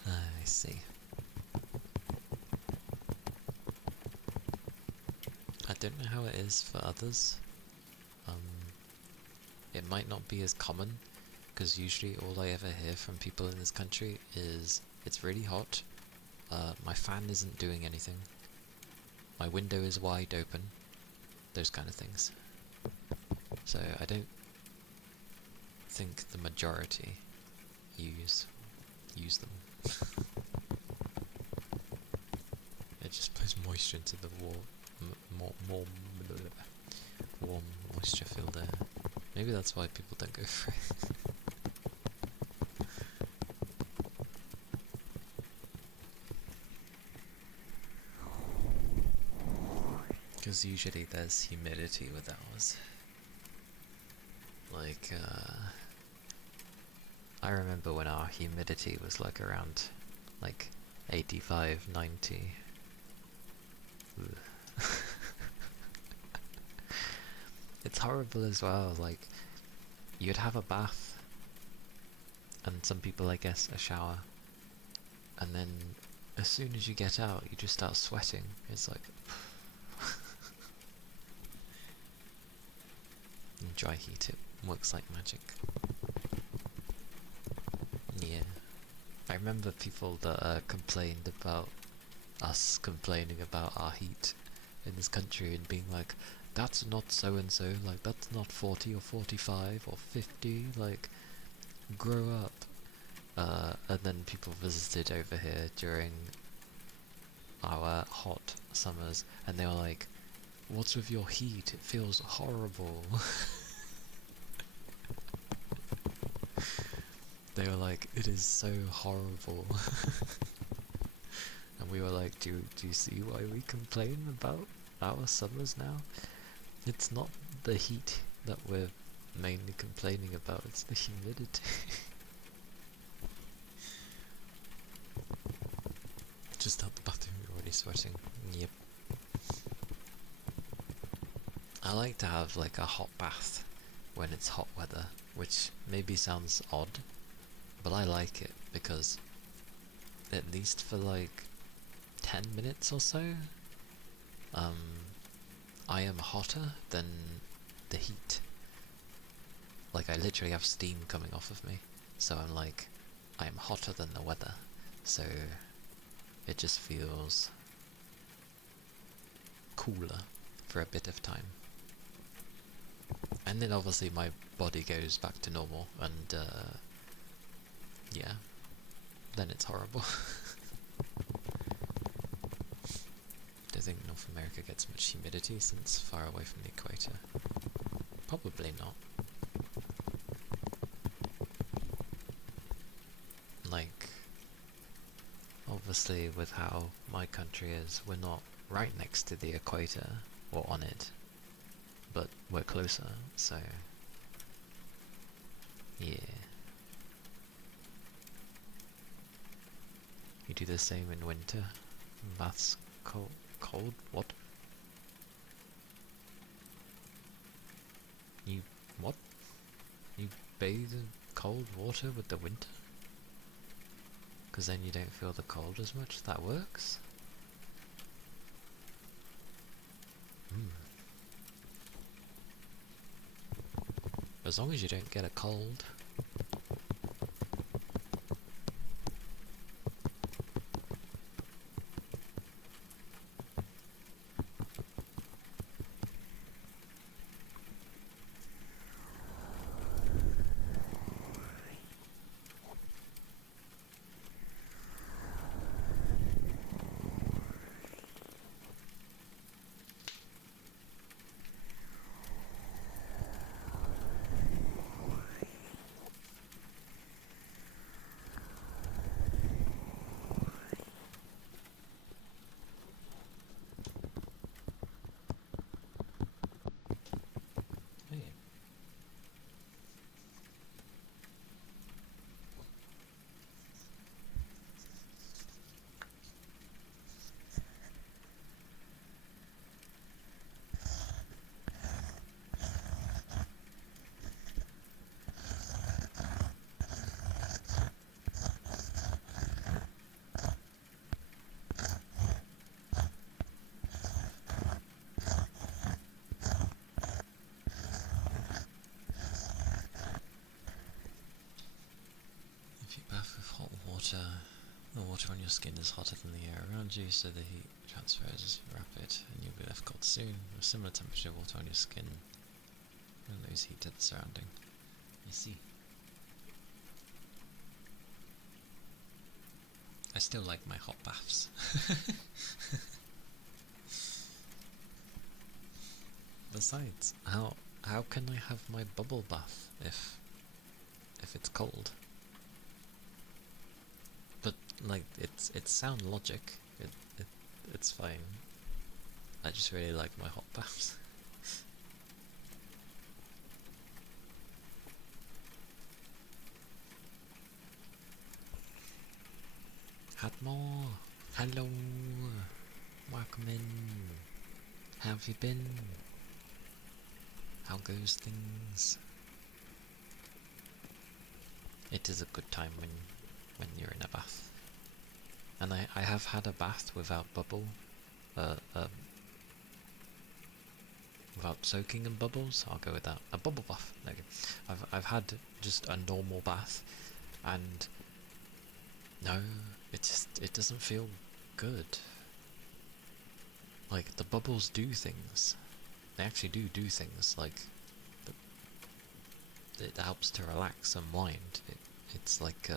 I see. I don't know how it is for others. It might not be as common, because usually all I ever hear from people in this country is, it's really hot, my fan isn't doing anything, my window is wide open, those kind of things. So I don't think the majority use them. It just blows moisture into the warm moisture filled air. Maybe that's why people don't go for it. Because usually there's humidity with ours. Like, I remember when our humidity was like around, like, 85, 90. It's horrible as well, like, you'd have a bath, and some people, I guess, a shower, and then as soon as you get out, you just start sweating. It's like... dry heat, it works like magic. Yeah. I remember people that complained about us complaining about our heat in this country and being like, that's not so and so, like that's not 40 or 45 or 50, like grow up. And then people visited over here during our hot summers and they were like, what's with your heat? It feels horrible. They were like, it is so horrible. And we were like, do you see why we complain about our summers now? It's not the heat that we're mainly complaining about, it's the humidity. Just out the bathroom, you're already sweating. Yep. I like to have like a hot bath when it's hot weather, which maybe sounds odd, but I like it because at least for like 10 minutes or so, I am hotter than the heat. Like I literally have steam coming off of me, so I'm like, I am hotter than the weather, so it just feels cooler for a bit of time. And then obviously my body goes back to normal, and yeah, then it's horrible. Do you think North America gets much humidity since far away from the equator? Probably not. Like, obviously with how my country is, we're not right next to the equator, or on it, but we're closer, so yeah. You do the same in winter? That's cold? What? You what? You bathe in cold water with the winter? Because then you don't feel the cold as much? That works? As long as you don't get a cold. Hey. If you bath with hot water, the water on your skin is hotter than the air around you, so the heat transfer is rapid, and you'll be left cold soon. With similar temperature water on your skin, you'll lose heat to the surrounding. You see. I still like my hot baths. Besides, how can I have my bubble bath if it's cold? But like it's sound logic. It's fine. I just really like my hot baths. Hadmore, hello, welcome in. How have you been? How goes things? It is a good time when you're in a bath. And I have had a bath without bubble, without soaking in bubbles, I'll go with that. A bubble bath. Okay. I've had just a normal bath, and no, it doesn't feel good. Like, the bubbles do things. They actually do things. Like, it helps to relax and wind. It's like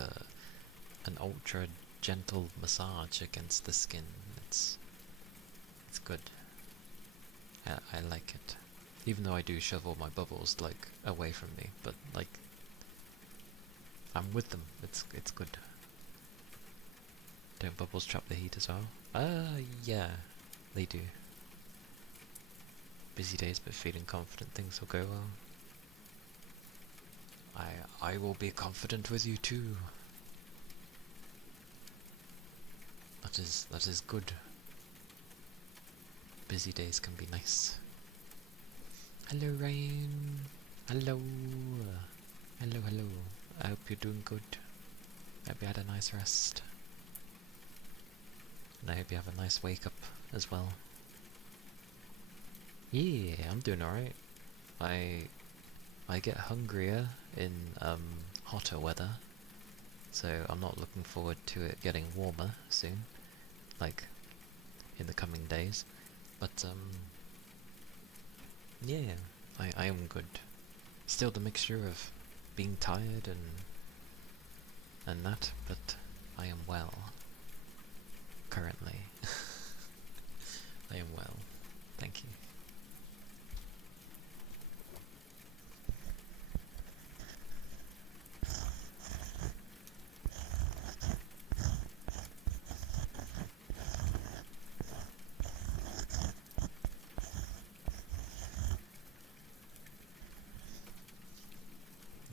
an ultra gentle massage against the skin. It's good. I like it. Even though I do shove all my bubbles like away from me, but like I'm with them. It's good. Don't bubbles trap the heat as well? Yeah, they do. Busy days, but feeling confident things will go well. I will be confident with you too. That is good. Busy days can be nice. Hello, Rain. Hello. Hello. I hope you're doing good. I hope you had a nice rest. And I hope you have a nice wake up as well. Yeah, I'm doing alright. I get hungrier in hotter weather, so I'm not looking forward to it getting warmer soon, like in the coming days. But yeah, I am good. Still the mixture of being tired and that, but I am well. Currently. I am well. Thank you.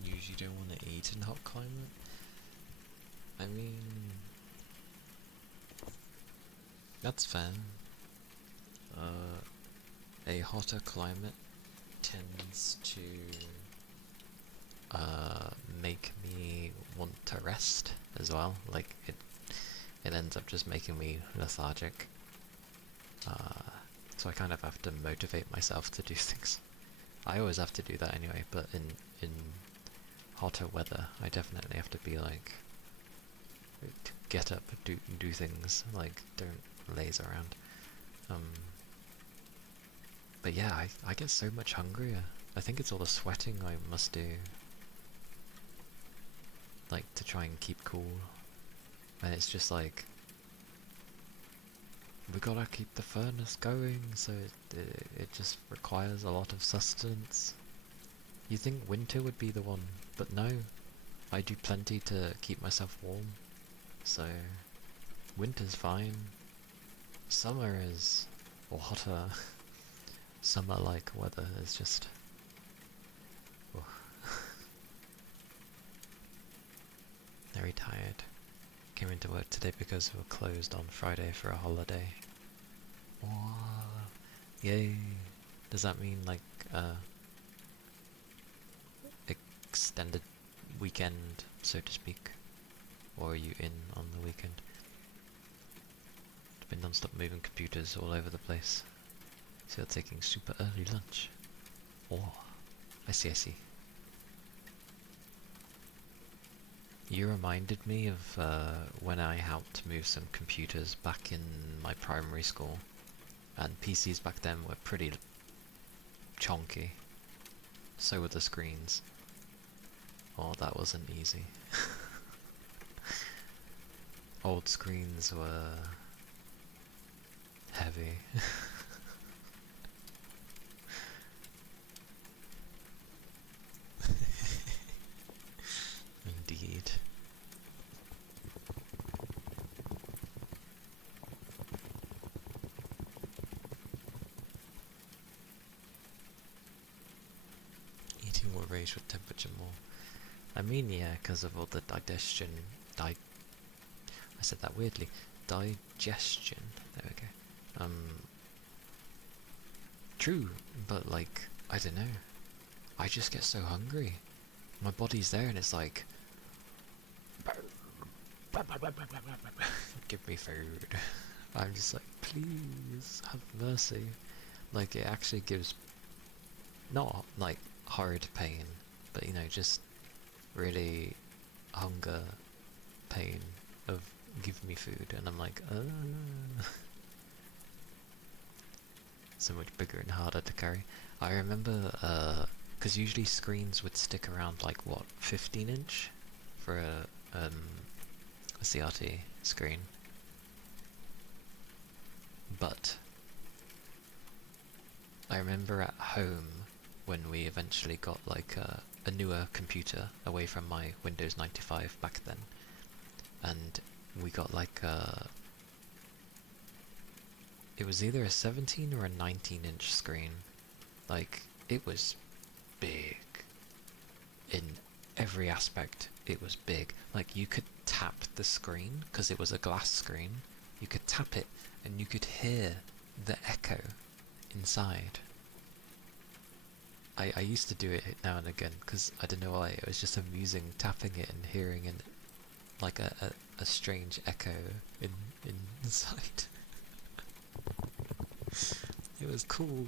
Usually don't want to eat in hot climate. I mean, that's fair. A hotter climate tends to make me want to rest as well. Like it ends up just making me lethargic. So I kind of have to motivate myself to do things. I always have to do that anyway, but in hotter weather, I definitely have to be like, get up, do things, like don't laze around. But yeah, I get so much hungrier. I think it's all the sweating I must do, like to try and keep cool. And it's just like, we gotta keep the furnace going, so it just requires a lot of sustenance. You'd think winter would be the one, but no. I do plenty to keep myself warm, so winter's fine. Summer is, or hotter, summer-like weather is just... Oh. Very tired. Came into work today because we were closed on Friday for a holiday. Wow. Yay! Does that mean like extended weekend, so to speak? Or are you in on the weekend? It's been non-stop moving computers all over the place. So you're taking super early lunch. Oh, I see. You reminded me of when I helped move some computers back in my primary school, and PCs back then were pretty chonky. So were the screens. Oh, that wasn't easy. Old screens were heavy. Indeed. Eating will raise your temperature more. I mean, yeah, because of all the digestion. I said that weirdly. Digestion. There we go. True, but like, I don't know. I just get so hungry. My body's there and it's like, give me food. I'm just like, please have mercy. Like, it actually gives not like hard pain, but you know, just really hunger pain of give me food, and I'm like, so much bigger and harder to carry. I remember, because usually screens would stick around like what, 15-inch for a CRT screen, but I remember at home when we eventually got like a newer computer away from my Windows 95 back then, and we got like it was either a 17 or a 19-inch screen. Like, it was big. In every aspect, it was big. Like, you could tap the screen, because it was a glass screen. You could tap it, and you could hear the echo inside. I used to do it now and again, because I don't know why, it was just amusing tapping it and hearing it, like a strange echo inside. It was cool.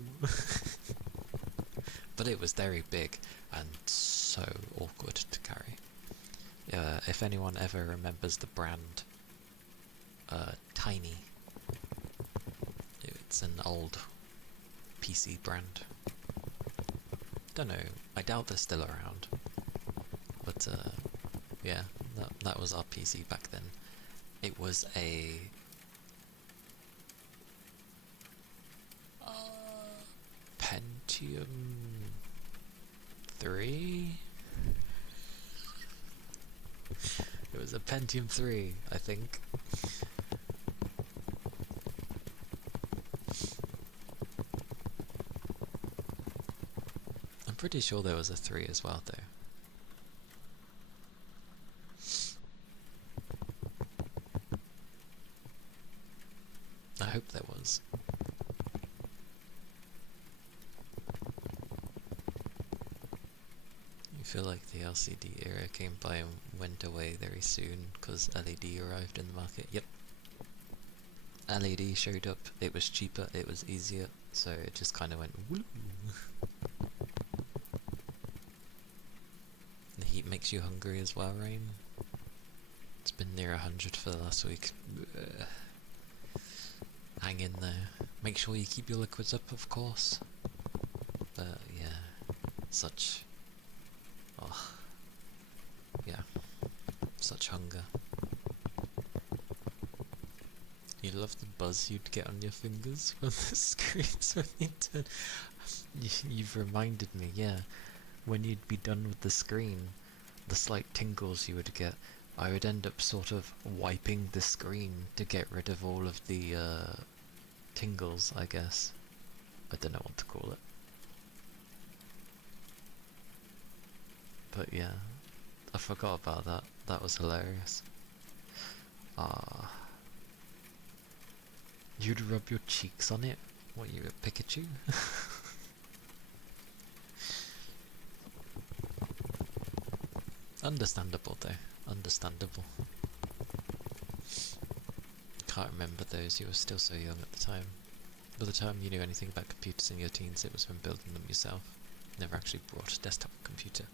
But it was very big and so awkward to carry. If anyone ever remembers the brand Tiny, it's an old PC brand. Don't know, I doubt they're still around. But yeah, that was our PC back then. It was a Pentium 3? It was a Pentium 3, I think. I'm pretty sure there was a 3 as well, though. I hope there was. I feel like the LCD era came by and went away very soon because LED arrived in the market. Yep. LED showed up, it was cheaper, it was easier, so it just kind of went woo. The heat makes you hungry as well, Rain. It's been near 100 for the last week. Hang in there. Make sure you keep your liquids up, of course. But yeah, such... oh, yeah, such hunger. You love the buzz you'd get on your fingers from the screens when you turn... You've reminded me, yeah. When you'd be done with the screen, the slight tingles you would get, I would end up sort of wiping the screen to get rid of all of the tingles, I guess. I don't know what to call it. But yeah, I forgot about that. That was hilarious. Ah. You'd rub your cheeks on it? What, you a Pikachu? Understandable though, understandable. Can't remember those, you were still so young at the time. By the time you knew anything about computers in your teens, it was from building them yourself. Never actually brought a desktop computer.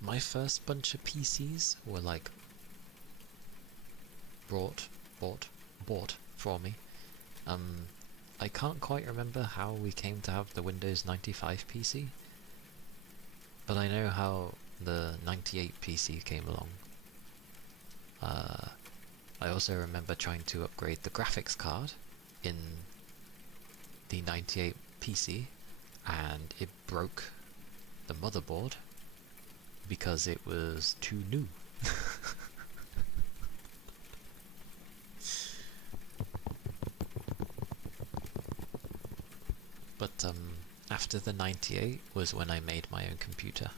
My first bunch of PCs were like bought for me. I can't quite remember how we came to have the Windows 95 PC, but I know how the 98 PC came along. I also remember trying to upgrade the graphics card in the 98 PC, and it broke the motherboard because it was too new. But after the 98 was when I made my own computer.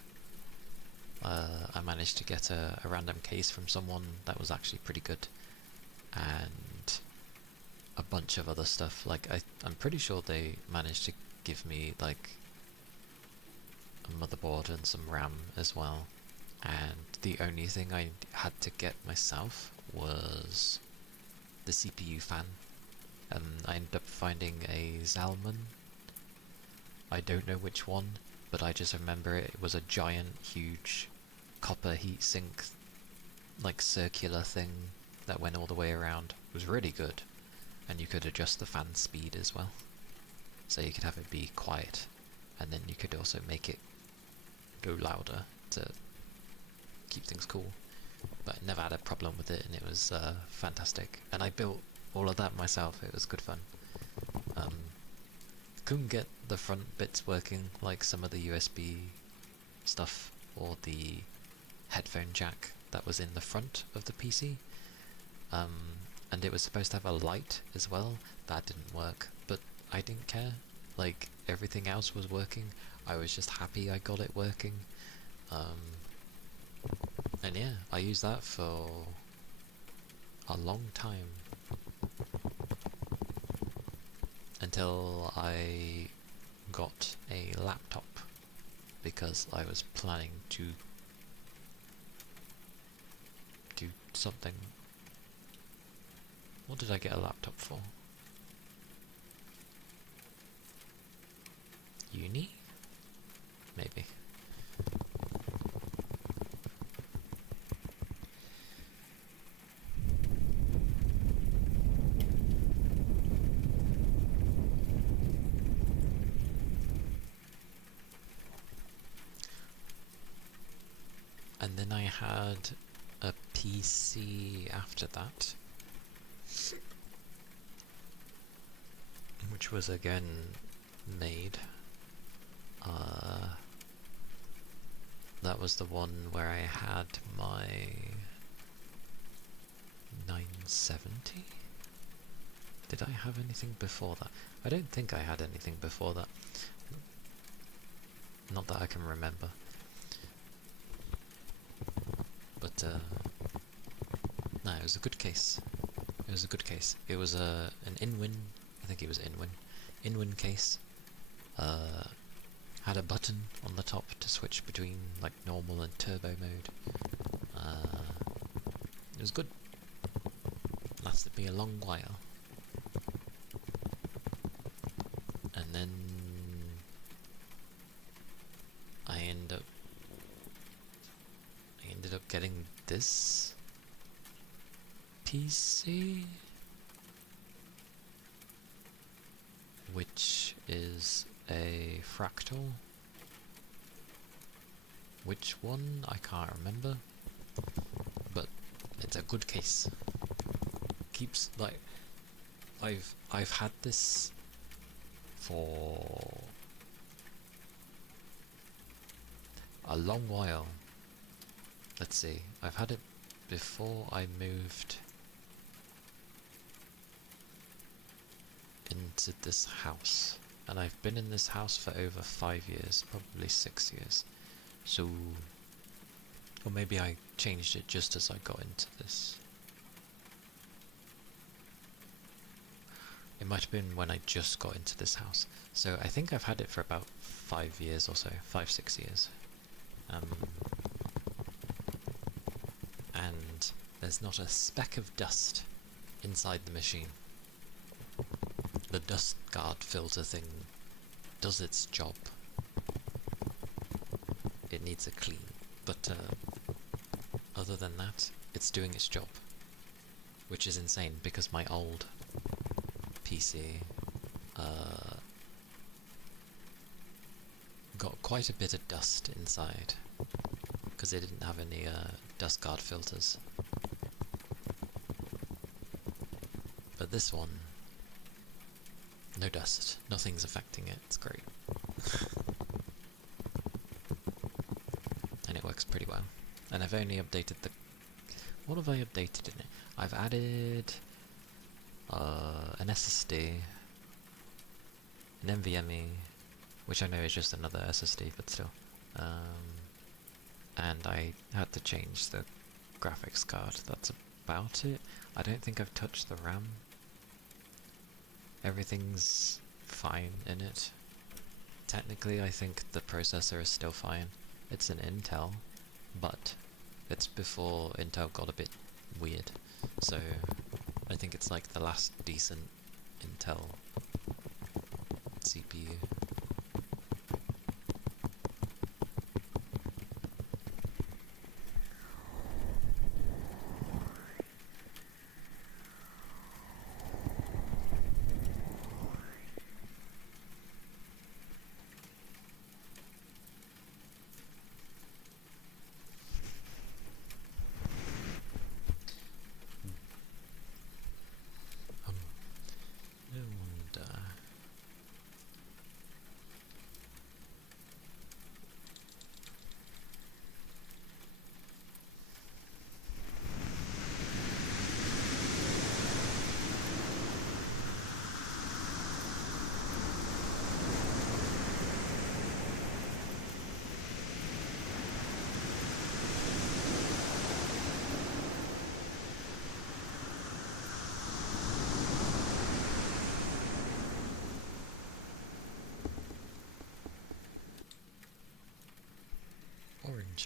I managed to get a random case from someone that was actually pretty good, and a bunch of other stuff. Like I'm pretty sure they managed to give me like a motherboard and some RAM as well, and the only thing I had to get myself was the CPU fan. I ended up finding a Zalman I don't know which one, but I just remember it was a giant, huge copper heatsink, like circular thing that went all the way around. It was really good, and you could adjust the fan speed as well. So you could have it be quiet, and then you could also make it go louder to keep things cool. But I never had a problem with it, and it was fantastic. And I built all of that myself. It was good fun. Couldn't get the front bits working, like some of the USB stuff or the headphone jack that was in the front of the PC. And it was supposed to have a light as well. That didn't work, but I didn't care. Like, everything else was working. I was just happy I got it working. And yeah, I used that for a long time. Until I got a laptop, because I was planning to do something. What did I get a laptop for? Uni? Maybe. And then I had a PC after that, which was again made. That was the one where I had my 970? Did I have anything before that? I don't think I had anything before that. Not that I can remember. But, no, it was a good case. It was a good case. It was an Inwin, I think it was Inwin case. Had a button on the top to switch between like normal and turbo mode. It was good. Lasted me a long while. And then I ended up getting this PC, which is a Fractal. Which one? I can't remember. But it's a good case. Keeps, like, I've had this for a long while. Let's see, I've had it before I moved into this house, and I've been in this house for over 5 years, probably 6 years. So, or maybe I changed it just as I got into this. It might have been when I just got into this house. So I think I've had it for about 5 years or so, 5-6 years. And there's not a speck of dust inside the machine. The dust guard filter thing does its job. It needs a clean, but other than that, it's doing its job. Which is insane, because my old PC got quite a bit of dust inside, because it didn't have any dust guard filters. But this one, no dust, nothing's affecting it, it's great. And it works pretty well. And I've only updated the... What have I updated in it? I've added an SSD, an NVMe, which I know is just another SSD, but still. And I had to change the graphics card. That's about it. I don't think I've touched the RAM. Everything's fine in it. Technically, I think the processor is still fine. It's an Intel, but it's before Intel got a bit weird. So I think it's like the last decent Intel CPU.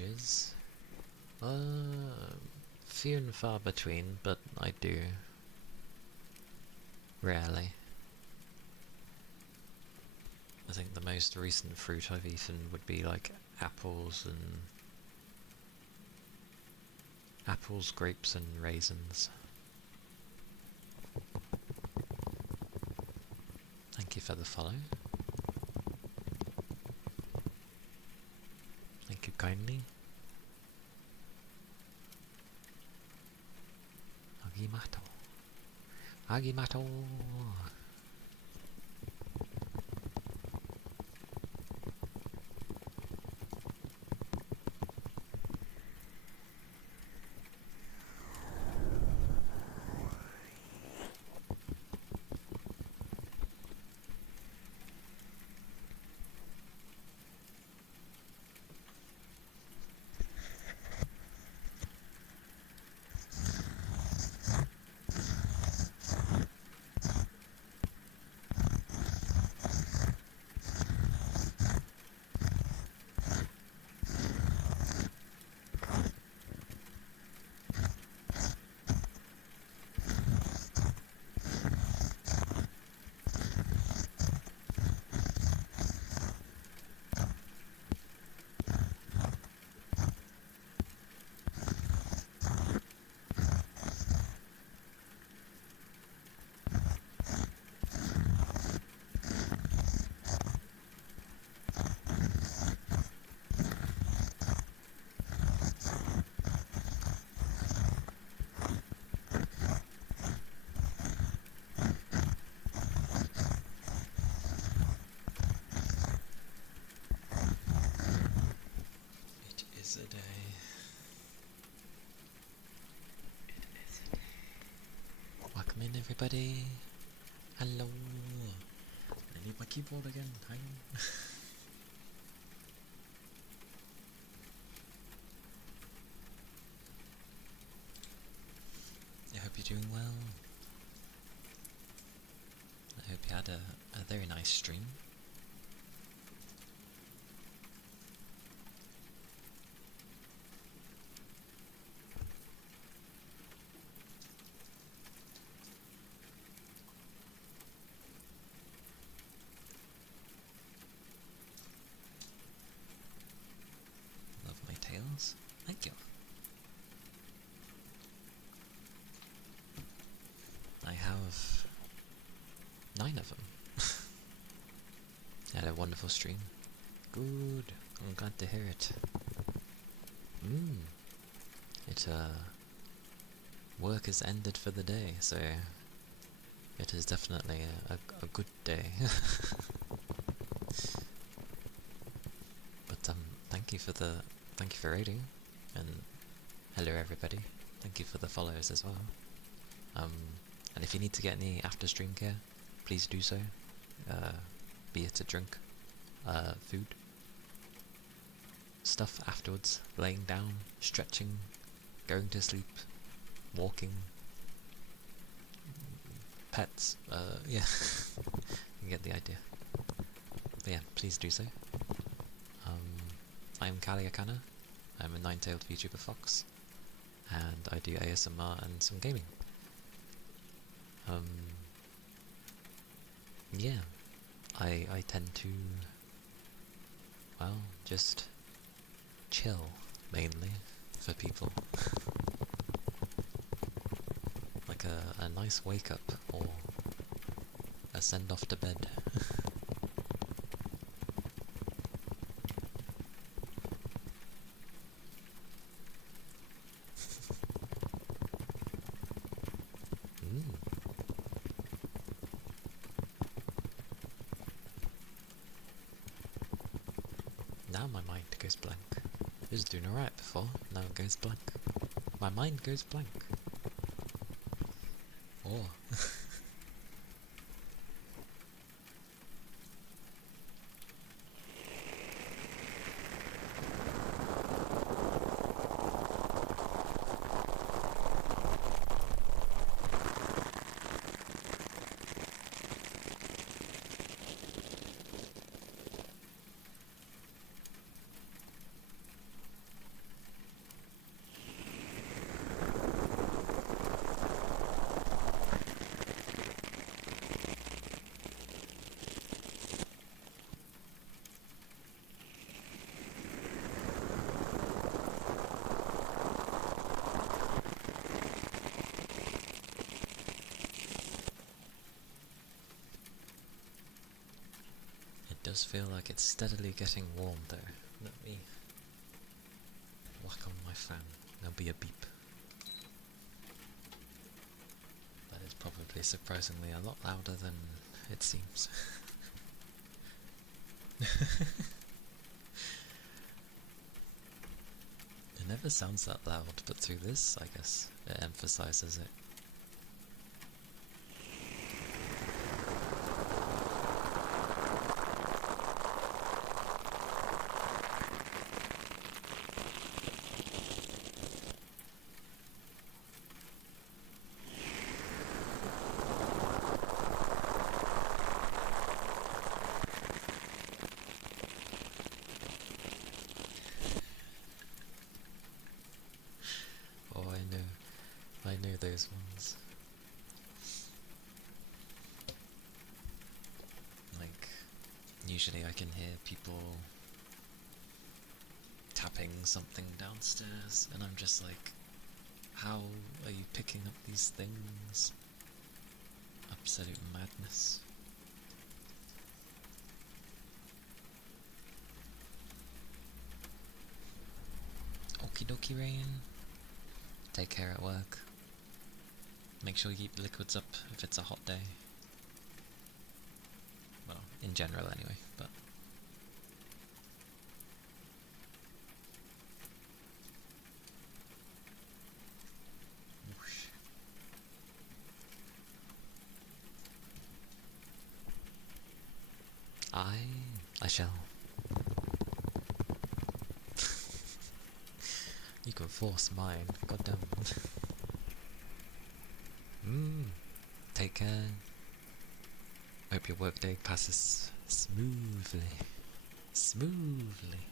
images? Few and far between, but I do. Rarely. I think the most recent fruit I've eaten would be like apples, grapes and raisins. Thank you for the follow. Thank you kindly. Agimato. Agimato. Is a day. It is a day. Welcome in, everybody. Hello. I need my keyboard again. Hang on. I hope you're doing well. I hope you had a very nice stream. Love my tails. Thank you. I have 9 of them. I had a wonderful stream. Good. I'm glad to hear it. It work has ended for the day, so it is definitely a good day. But thank you for raiding, and hello everybody. Thank you for the follows as well. And if you need to get any after stream care, please do so. Be it a drink, food, stuff afterwards, laying down, stretching, going to sleep, walking, pets, yeah, you get the idea. But yeah, please do so. I'm Kaliakana, I'm a 9-tailed VTuber fox, and I do ASMR and some gaming. Yeah, I tend to, well, just chill, mainly, for people. Like a nice wake up, or a send off to bed. Now my mind goes blank. It was doing alright before, now it goes blank. My mind goes blank. Oh. does feel like it's steadily getting warm though. Let me whack on my fan. There'll be a beep. That is probably surprisingly a lot louder than it seems. It never sounds that loud, but through this, I guess, it emphasizes it. Oh, I knew those ones. Like, usually I can hear people tapping something downstairs, and I'm just like, how are you picking up these things? Absolute madness. Okie dokie, Rain. Take care at work. Make sure you keep the liquids up if it's a hot day. Well, in general anyway, but... Whoosh. I shall. You can force mine, goddamn. Take care. Hope your workday passes smoothly. Smoothly.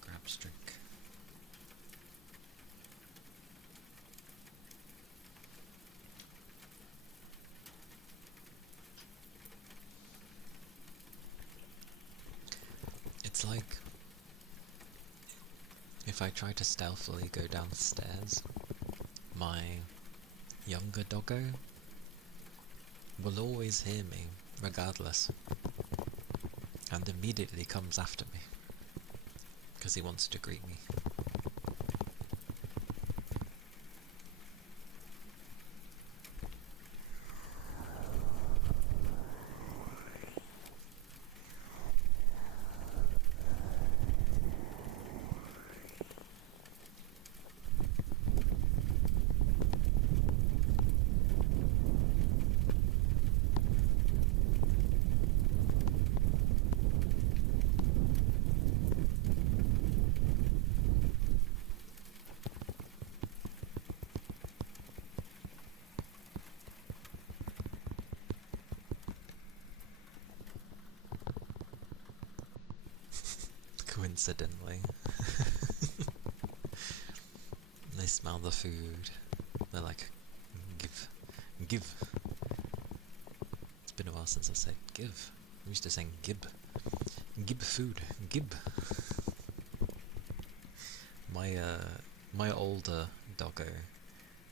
Grabs drink. It's like if I try to stealthily go down the stairs, my younger doggo will always hear me, regardless, and immediately comes after me, because he wants to greet me. Coincidentally. They smell the food. They're like, give. It's been a while since I said give. I'm used to saying gib. Gib food. Gib. My older doggo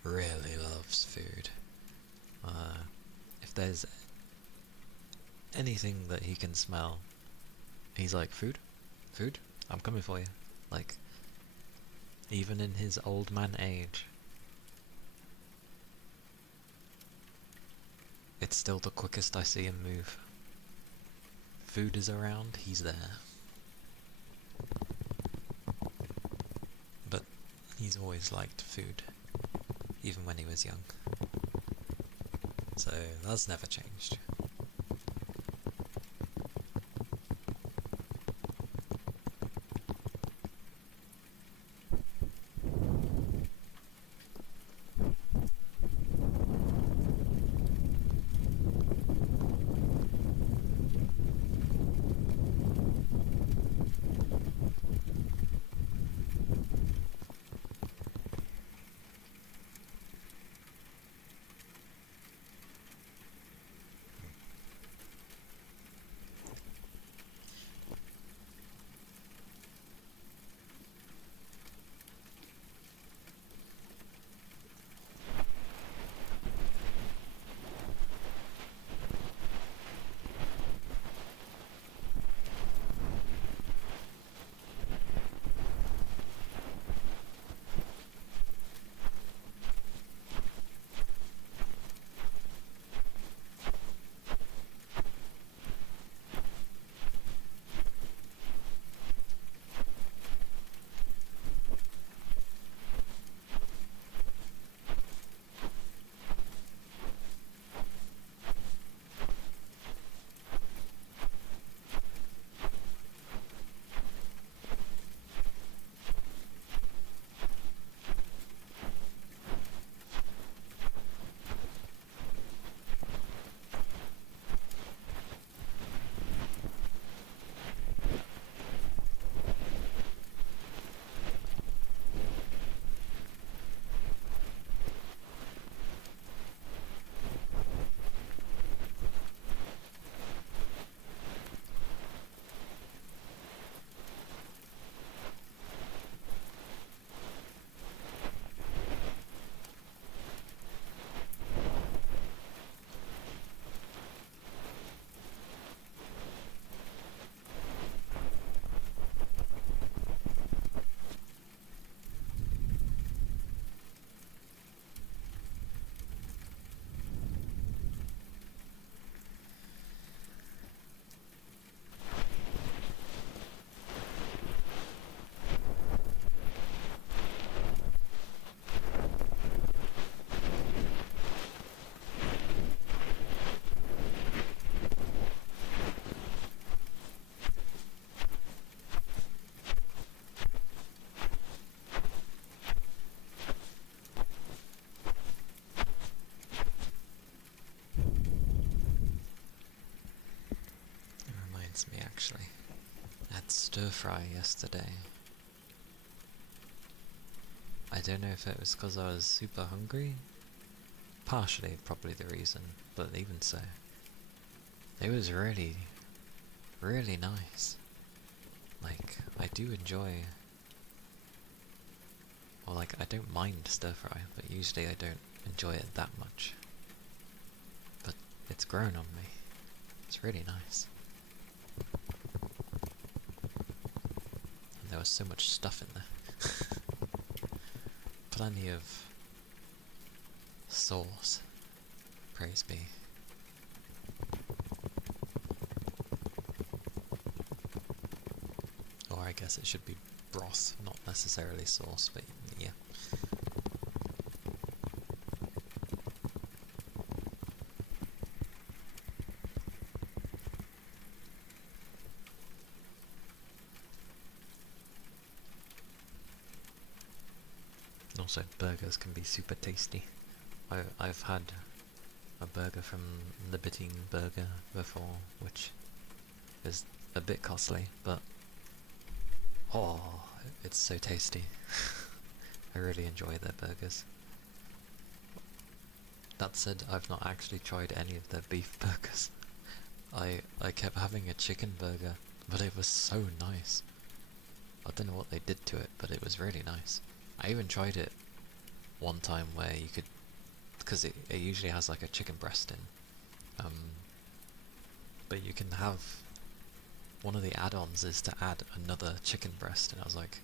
really loves food. If there's anything that he can smell, he's like, food? Food? I'm coming for you. Like, even in his old man age, it's still the quickest I see him move. Food is around, he's there. But he's always liked food, even when he was young. So that's never changed. actually. I had stir fry yesterday. I don't know if it was because I was super hungry. Partially, probably the reason, but even so. It was really, really nice. Like, I do enjoy... Well, like, I don't mind stir fry, but usually I don't enjoy it that much. But it's grown on me. It's really nice. And there was so much stuff in there. Plenty of sauce. Praise be. Or I guess it should be broth, not necessarily sauce, but yeah. Also, burgers can be super tasty. I've had a burger from Libertine Burger before, which is a bit costly, but oh, it's so tasty. I really enjoy their burgers. That said, I've not actually tried any of their beef burgers. I kept having a chicken burger, but it was so nice. I don't know what they did to it, but it was really nice. I even tried it one time where you could, because it usually has like a chicken breast in, but you can have, one of the add-ons is to add another chicken breast, and I was like,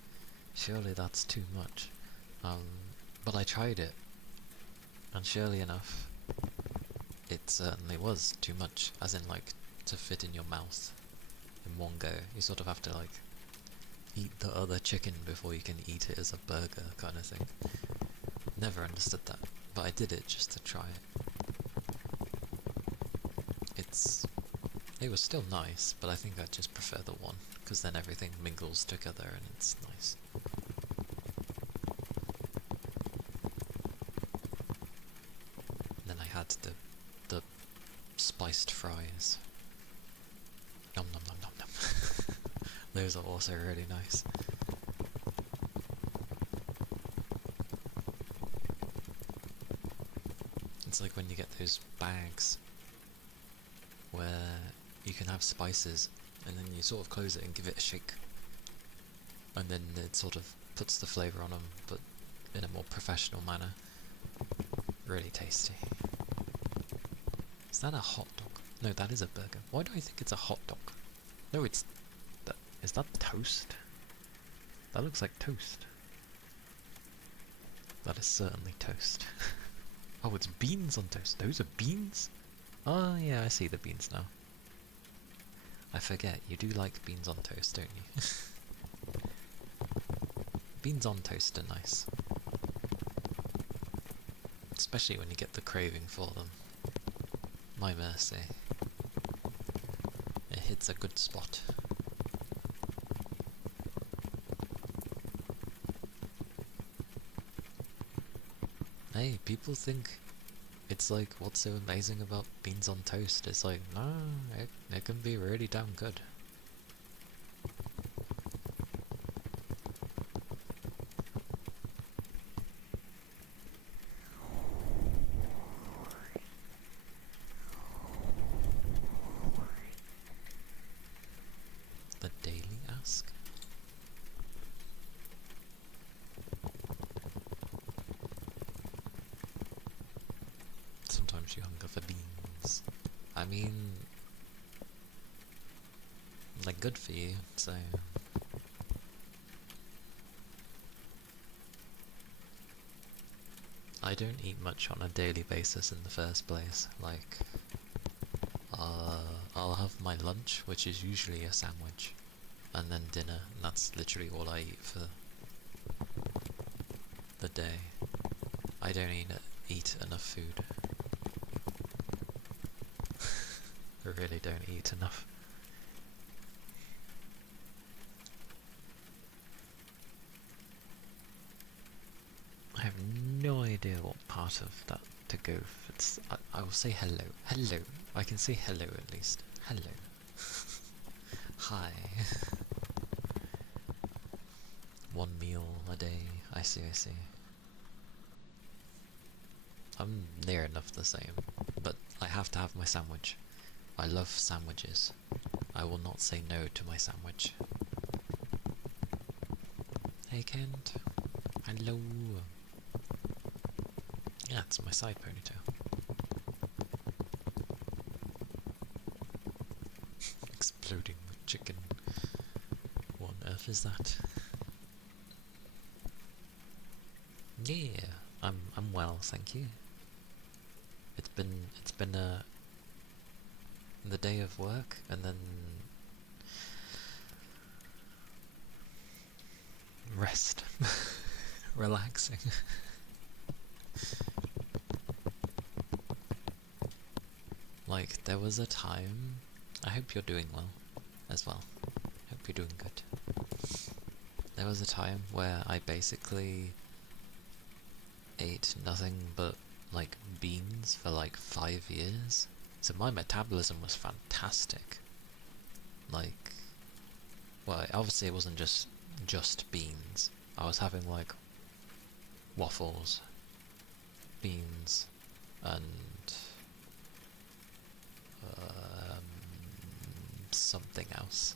surely that's too much. But I tried it, and surely enough, it certainly was too much, as in like, to fit in your mouth in one go. You sort of have to like, eat the other chicken before you can eat it as a burger kind of thing. Never understood that, but I did it just to try it. It was still nice, but I think I just prefer the one, because then everything mingles together and it's nice. And then I had the spiced fries. Nom nom nom nom nom. Those are also really nice. It's like when you get those bags where you can have spices and then you sort of close it and give it a shake, and then it sort of puts the flavour on them, but in a more professional manner. Really tasty. Is that a hot dog? No, that is a burger. Why do I think it's a hot dog? No, it's... Is that toast? That looks like toast. That is certainly toast. Oh, it's beans on toast. Those are beans? Oh, yeah, I see the beans now. I forget, you do like beans on toast, don't you? Beans on toast are nice. Especially when you get the craving for them. My mercy. It hits a good spot. Hey, people think it's like, what's so amazing about beans on toast? It's like, no, it can be really damn good. The Daily Ask? Sometimes you hunger for beans. I mean, they're good for you, so... I don't eat much on a daily basis in the first place. Like, I'll have my lunch, which is usually a sandwich, and then dinner, and that's literally all I eat for the day. I don't eat enough food. I really don't eat enough. I have no idea what part of that to go for. I will say hello. Hello. I can say hello at least. Hello. Hi. One meal a day. I see, I see. I'm near enough the same, but I have to have my sandwich. I love sandwiches. I will not say no to my sandwich. Hey Kent. Hello. Yeah, it's my side ponytail. Exploding with chicken. What on earth is that? Yeah, I'm well, thank you. It's been the day of work and then rest. Relaxing. Like, there was a time, I hope you're doing well, as well. Hope you're doing good. There was a time where I basically ate nothing but, like, beans for like 5 years. So my metabolism was fantastic. Like, well, obviously it wasn't just beans. I was having, like, waffles, beans, and something else.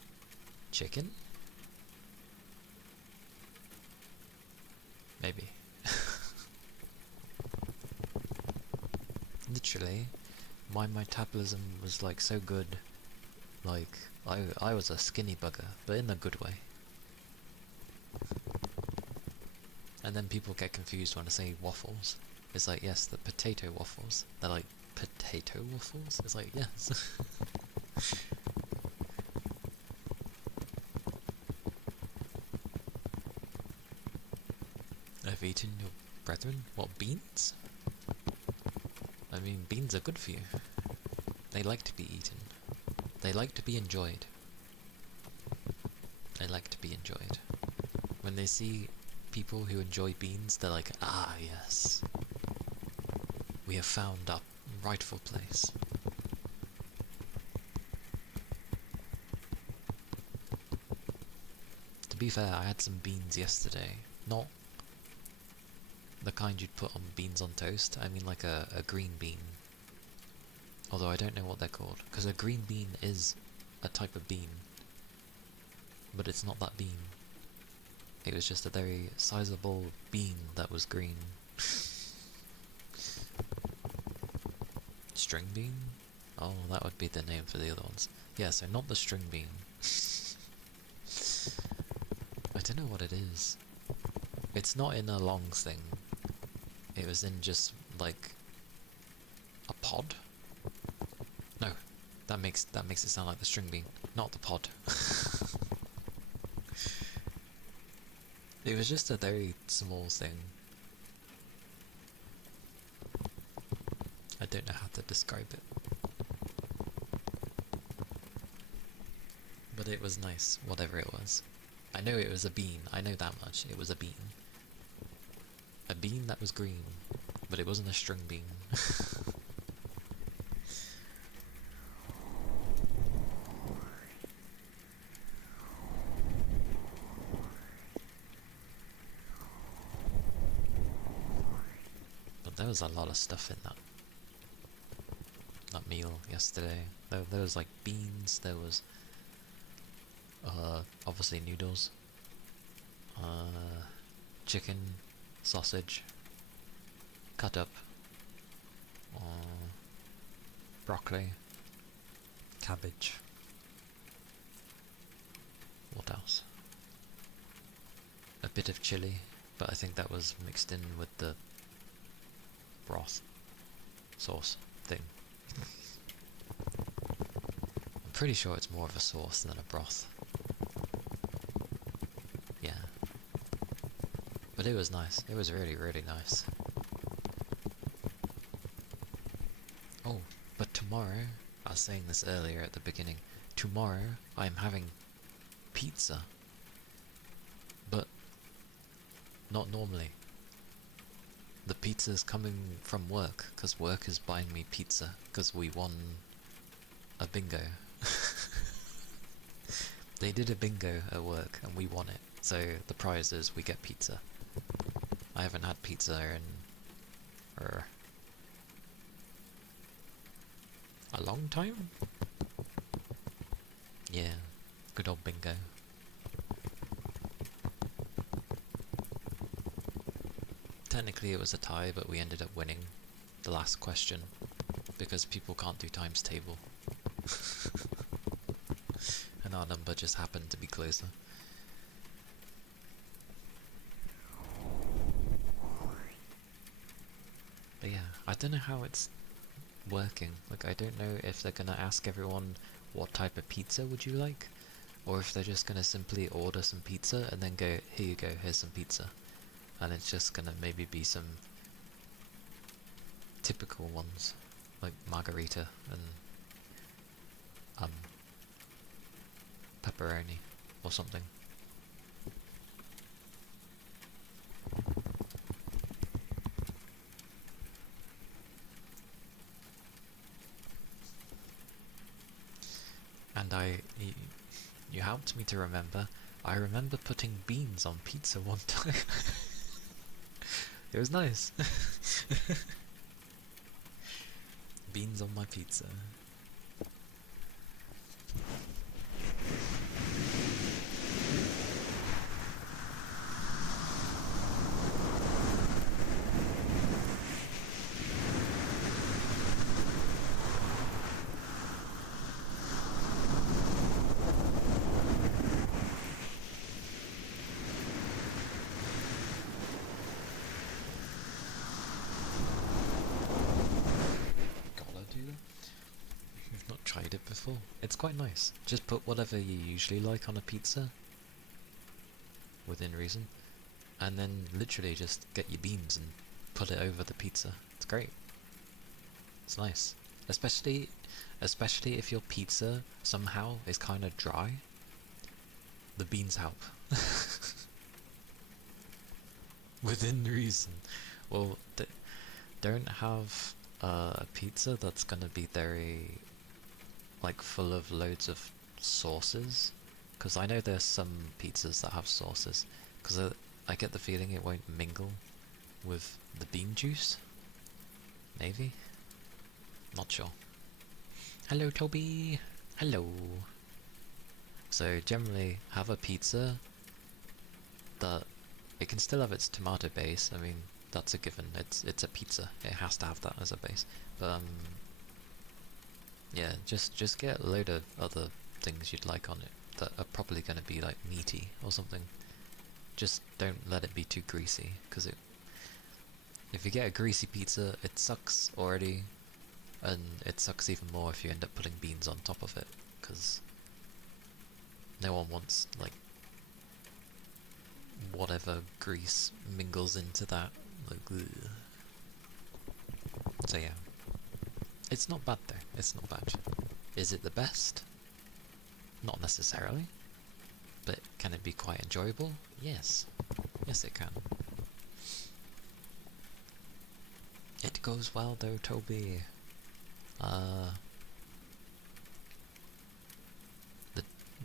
Chicken? Maybe. Literally, my metabolism was like so good. Like, I was a skinny bugger, but in a good way. And then people get confused when I say waffles. It's like, yes, the potato waffles. They're like, potato waffles? It's like, yes. I've eaten your brethren? What, beans? I mean, beans are good for you. They like to be eaten. They like to be enjoyed. They like to be enjoyed. When they see people who enjoy beans, they're like, ah, yes. We have found our rightful place. To be fair, I had some beans yesterday. Not the kind you'd put on beans on toast. I mean like a green bean. Although I don't know what they're called. Because a green bean is a type of bean. But it's not that bean. It was just a very sizable bean that was green. String bean? Oh, that would be the name for the other ones. Yeah, so not the string bean. I don't know what it is. It's not in a long thing. It was in just, like, a pod? No, that makes it sound like the string bean, not the pod. It was just a very small thing. I don't know how to describe it. But it was nice, whatever it was. I know it was a bean, I know that much, it was a bean. A bean that was green, but it wasn't a string bean. But there was a lot of stuff in that meal yesterday. There was like beans, there was obviously noodles, chicken, sausage, cut up, broccoli, cabbage. What else? A bit of chili, but I think that was mixed in with the broth sauce thing. I'm pretty sure it's more of a sauce than a broth. Yeah. But it was nice. It was really, really nice. Oh, but tomorrow, I was saying this earlier at the beginning, tomorrow I'm having pizza. But not normally. The pizza's coming from work, because work is buying me pizza, because we won a bingo. They did a bingo at work and we won it. So the prize is we get pizza. I haven't had pizza in a long time? Yeah, good old bingo. Technically it was a tie, but we ended up winning the last question because people can't do times table. And our number just happened to be closer. But yeah, I don't know how it's working. Like, I don't know if they're gonna ask everyone what type of pizza would you like, or if they're just gonna simply order some pizza and then go, here you go, here's some pizza. And it's just gonna maybe be some typical ones, like margarita and pepperoni or something. And you helped me to remember. I remember putting beans on pizza one time. It was nice. Beans on my pizza. I've not tried it before. It's quite nice. Just put whatever you usually like on a pizza, within reason, and then literally just get your beans and put it over the pizza. It's great. It's nice. Especially if your pizza somehow is kind of dry. The beans help. Within reason. Well, don't have a pizza that's gonna be very, like, full of loads of sauces. Because I know there's some pizzas that have sauces. Because I get the feeling it won't mingle with the bean juice. Maybe? Not sure. Hello, Toby! Hello! So generally, have a pizza that it can still have its tomato base. I mean, that's a given. It's a pizza. It has to have that as a base. But yeah, just get a load of other things you'd like on it that are probably going to be like meaty or something. Just don't let it be too greasy, because if you get a greasy pizza, it sucks already, and it sucks even more if you end up putting beans on top of it, because no one wants, like, whatever grease mingles into that. Like, ugh. So yeah, it's not bad though. It's not bad. Is it the best? Not necessarily. But can it be quite enjoyable? Yes. Yes, it can. It goes well though, Toby.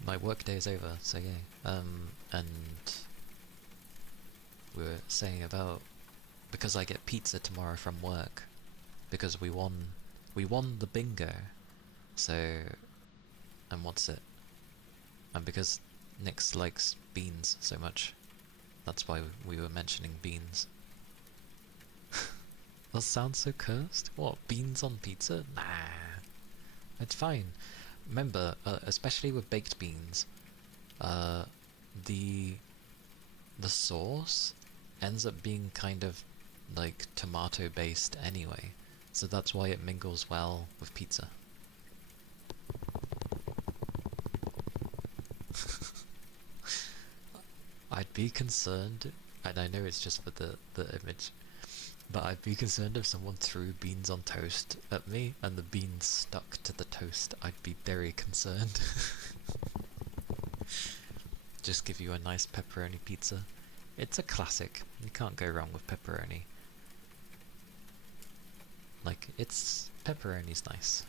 My work day is over, so yeah. And we were saying about, because I get pizza tomorrow from work, because we won the bingo. So, and what's it? And because Nix likes beans so much, that's why we were mentioning beans. That sounds so cursed. What, beans on pizza? Nah, it's fine. Remember, especially with baked beans, the sauce ends up being kind of like tomato based anyway, so that's why it mingles well with pizza. I'd be concerned, and I know it's just for the image, but I'd be concerned if someone threw beans on toast at me and the beans stuck to the toast. I'd be very concerned. Just give you a nice pepperoni pizza. It's a classic. You can't go wrong with pepperoni. Like, pepperoni's nice.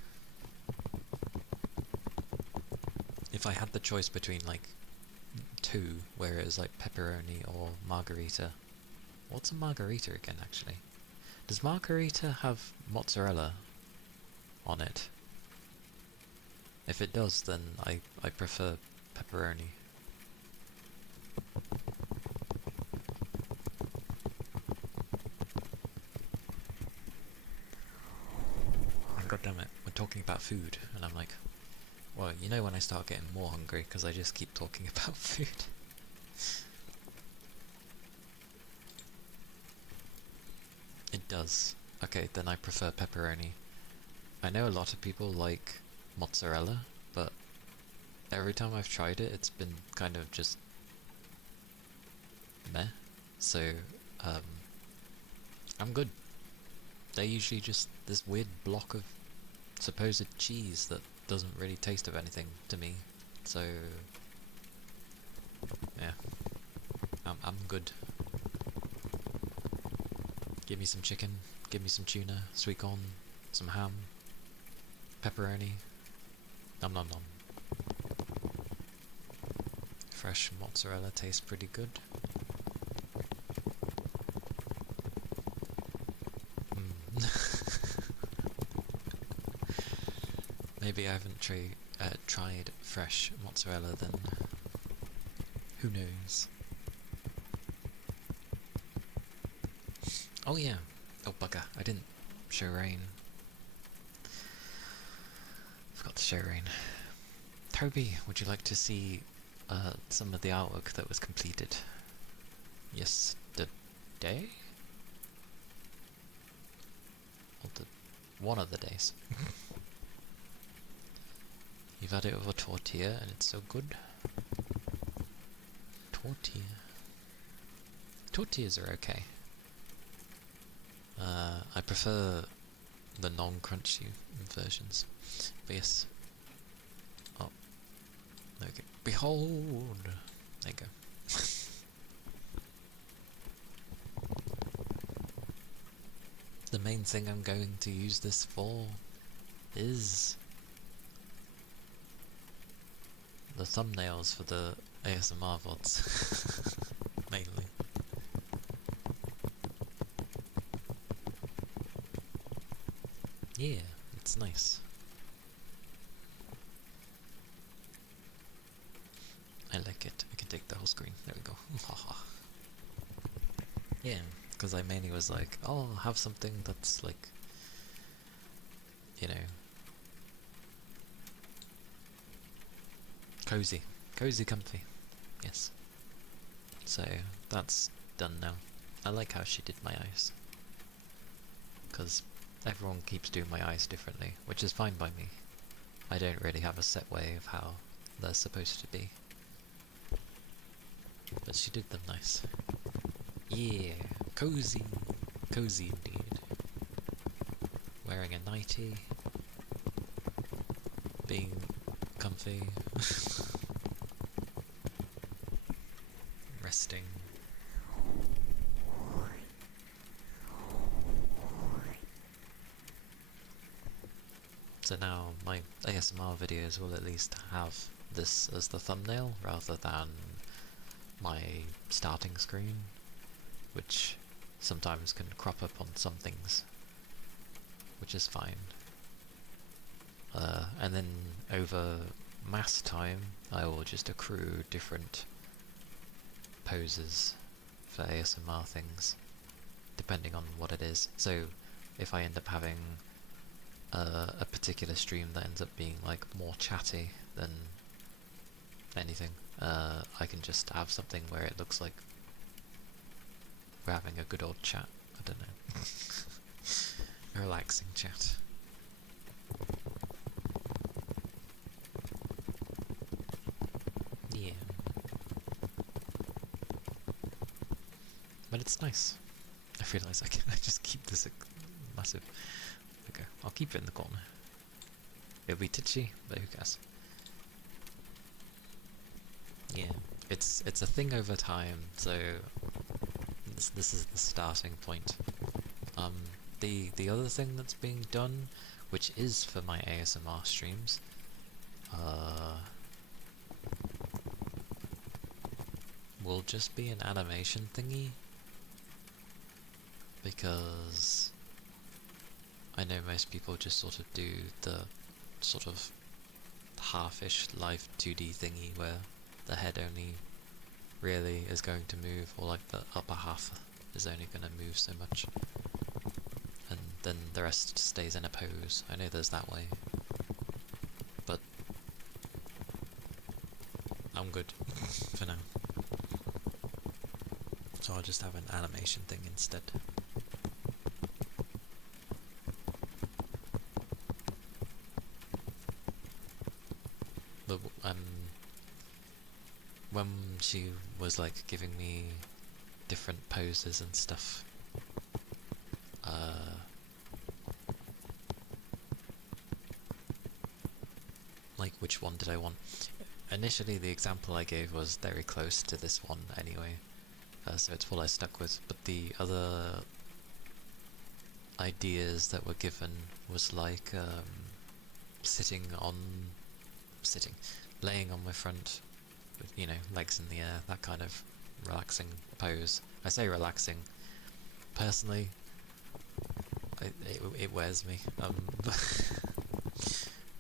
if I had the choice between like two, where it was like pepperoni or margarita. What's a margarita again, actually? Does margarita have mozzarella on it? If it does, then I prefer pepperoni. And god damn it, we're talking about food, and I'm like, well, you know when I start getting more hungry, because I just keep talking about food. It does. Okay, then I prefer pepperoni. I know a lot of people like mozzarella, but every time I've tried it, it's been kind of just meh. So, I'm good. They're usually just this weird block of supposed cheese that doesn't really taste of anything to me. So, yeah, I'm good. Give me some chicken, give me some tuna, sweet corn, some ham, pepperoni. Nom nom nom. Fresh mozzarella tastes pretty good. Maybe I haven't tried fresh mozzarella then. Who knows? Oh yeah. Oh bugger, I didn't show rain. Forgot to show rain. Toby, would you like to see some of the artwork that was completed yesterday? Or one of the days. You've had it with a tortilla and it's so good. Tortillas are okay. I prefer the non-crunchy versions. But yes. Oh. Okay. Behold! There you go. The main thing I'm going to use this for is the thumbnails for the ASMR VODs. Mainly. Yeah, it's nice. I like it. I can take the whole screen. There we go. Yeah, because I mainly was like, oh, I'll have something that's like, you know, cozy. Cozy, comfy. Yes. So, that's done now. I like how she did my eyes. Because everyone keeps doing my eyes differently, which is fine by me. I don't really have a set way of how they're supposed to be. But she did them nice. Yeah, cozy. Cozy indeed. Wearing a nightie. Being comfy. Resting. So now my ASMR videos will at least have this as the thumbnail rather than my starting screen, which sometimes can crop up on some things, which is fine. And then over mass time, I will just accrue different poses for ASMR things, depending on what it is. So if I end up having a particular stream that ends up being like more chatty than anything, I can just have something where it looks like we're having a good old chat. I don't know. A relaxing chat. Yeah. But it's nice. I realise I just keep this massive. Okay, I'll keep it in the corner. It'll be titchy, but who cares? Yeah, it's a thing over time, so this is the starting point. The other thing that's being done, which is for my ASMR streams, will just be an animation thingy, because I know most people just sort of do the sort of half-ish live 2D thingy where the head only really is going to move, or like the upper half is only going to move so much, and then the rest stays in a pose. I know there's that way, but I'm good for now. So I'll just have an animation thing instead. But when she was like giving me different poses and stuff, like which one did I want? Initially the example I gave was very close to this one anyway, so it's what I stuck with, but the other ideas that were given was like laying on my front with, you know, legs in the air, that kind of relaxing pose. I say relaxing, personally it wears me,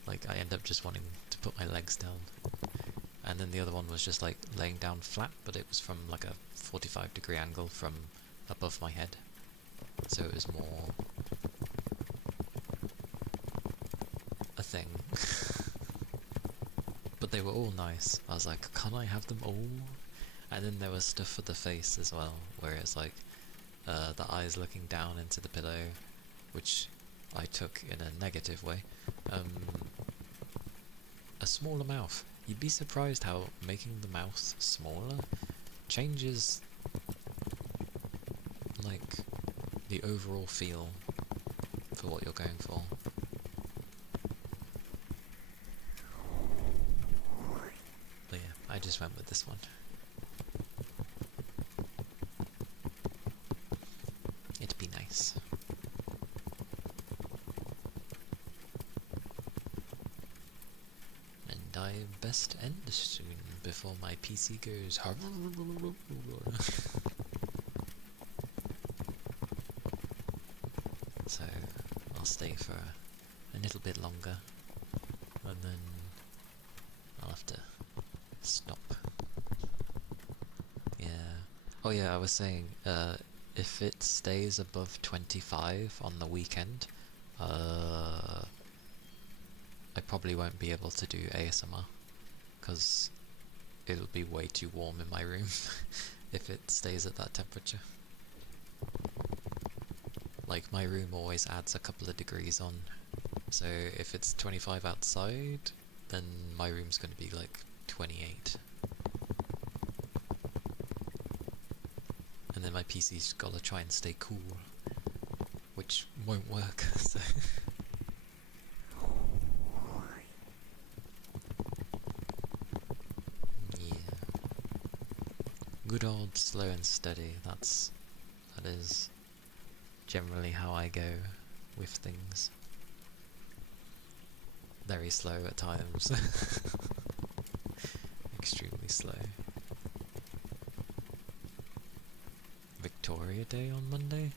like I end up just wanting to put my legs down. And then the other one was just like laying down flat, but it was from like a 45-degree angle from above my head, so it was more a thing. But they were all nice. I was like, can I have them all? And then there was stuff for the face as well, where it's like the eyes looking down into the pillow, which I took in a negative way. A smaller mouth. You'd be surprised how making the mouth smaller changes like the overall feel for what you're going for. But yeah, I just went with this one. It'd be nice. And I best end soon before my PC goes. So I'll stay for a little bit longer, and then I'll have to stop. Yeah. Oh yeah, I was saying, if it stays above 25 on the weekend, I probably won't be able to do ASMR, because it'll be way too warm in my room if it stays at that temperature. Like, my room always adds a couple of degrees on, so if it's 25 outside, then my room's going to be like 28. And then my PC's got to try and stay cool, which won't work, so... yeah. Good old slow and steady, that is generally how I go with things. Very slow at times. Extremely slow. Victoria Day on Monday?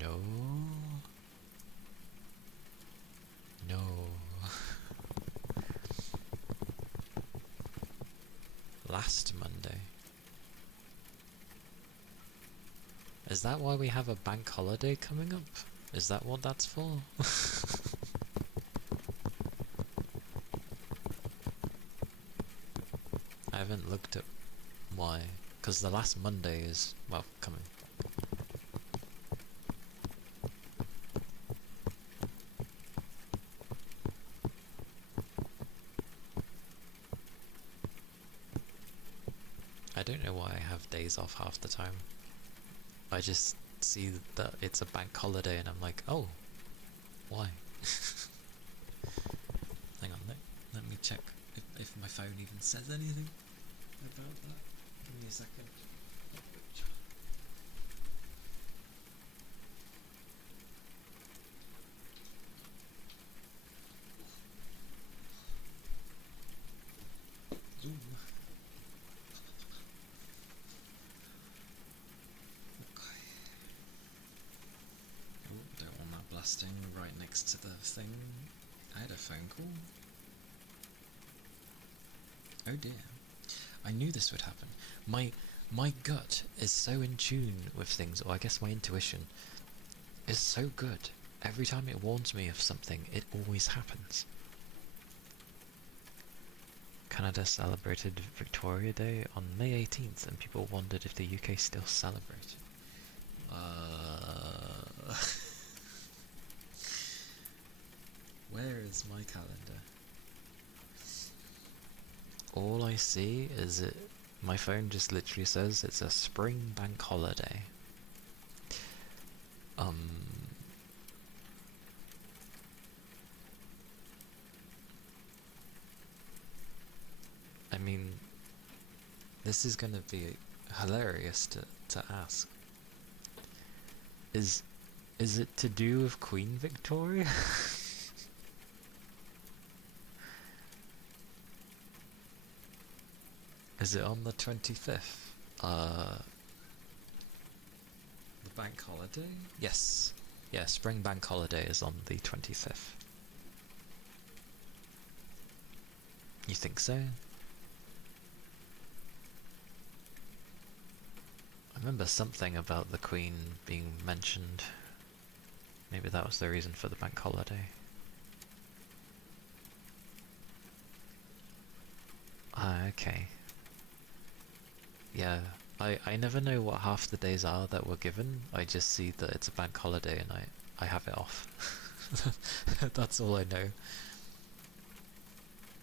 No. No. Last Monday. Is that why we have a bank holiday coming up? Is that what that's for? I haven't looked at why, because the last Monday is, well, coming. I don't know why I have days off half the time. I just see that it's a bank holiday and I'm like, oh, why? Hang on, let me check if my phone even says anything about that. Give me a second. resting right next to the thing. I had a phone call. Oh dear. I knew this would happen. My gut is so in tune with things, or I guess my intuition is so good. Every time it warns me of something, it always happens. Canada celebrated Victoria Day on May 18th, and people wondered if the UK still celebrated. Where is my calendar? All I see is my phone just literally says it's a spring bank holiday. I mean, this is gonna be hilarious to ask. Is it to do with Queen Victoria? Is it on the 25th? The bank holiday? Yes. Yeah, spring bank holiday is on the 25th. You think so? I remember something about the Queen being mentioned. Maybe that was the reason for the bank holiday. Ah, okay. Yeah, I never know what half the days are that we're given. I just see that it's a bank holiday and I have it off. That's all I know.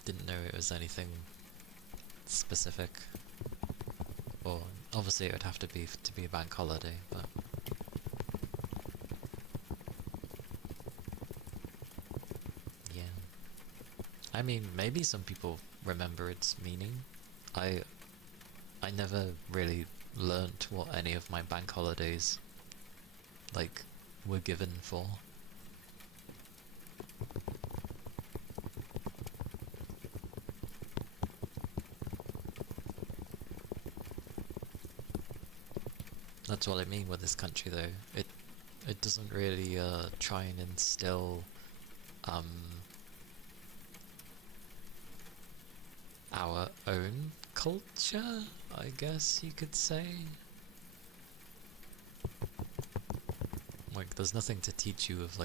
Didn't know it was anything specific. Or obviously it would have to be a bank holiday, but yeah. I mean, maybe some people remember its meaning. I never really learnt what any of my bank holidays were given for. That's what I mean with this country, though. It doesn't really try and instill our own culture, I guess you could say. Like, there's nothing to teach you of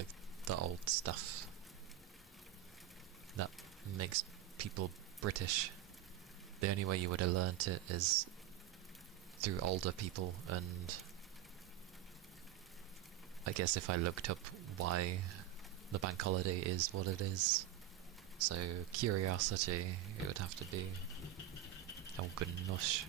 the old stuff that makes people British. The only way you would have learnt it is through older people, and I guess if I looked up why the bank holiday is what it is. So, curiosity, it would have to be. Oh gosh.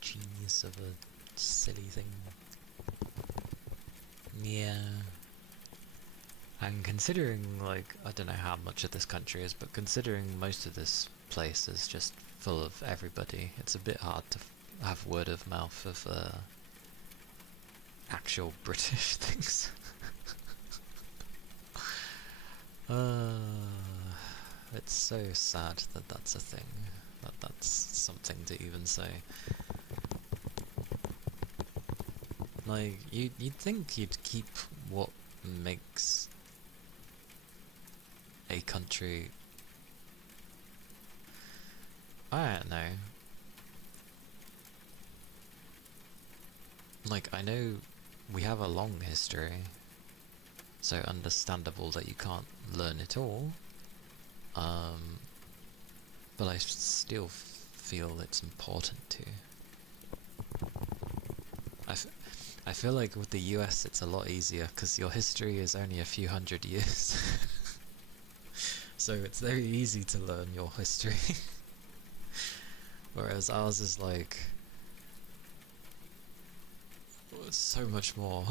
Genius of a silly thing. Yeah. And considering, I don't know how much of this country is, but considering most of this place is just full of everybody, it's a bit hard to have word of mouth of actual British things. It's so sad that that's a thing, that's something to even say. You'd think you'd keep what makes a country... I don't know. I know we have a long history, so understandable that you can't learn it all. But I still feel it's important to. I feel like with the US it's a lot easier because your history is only a few hundred years. So it's very easy to learn your history. Whereas ours is so much more.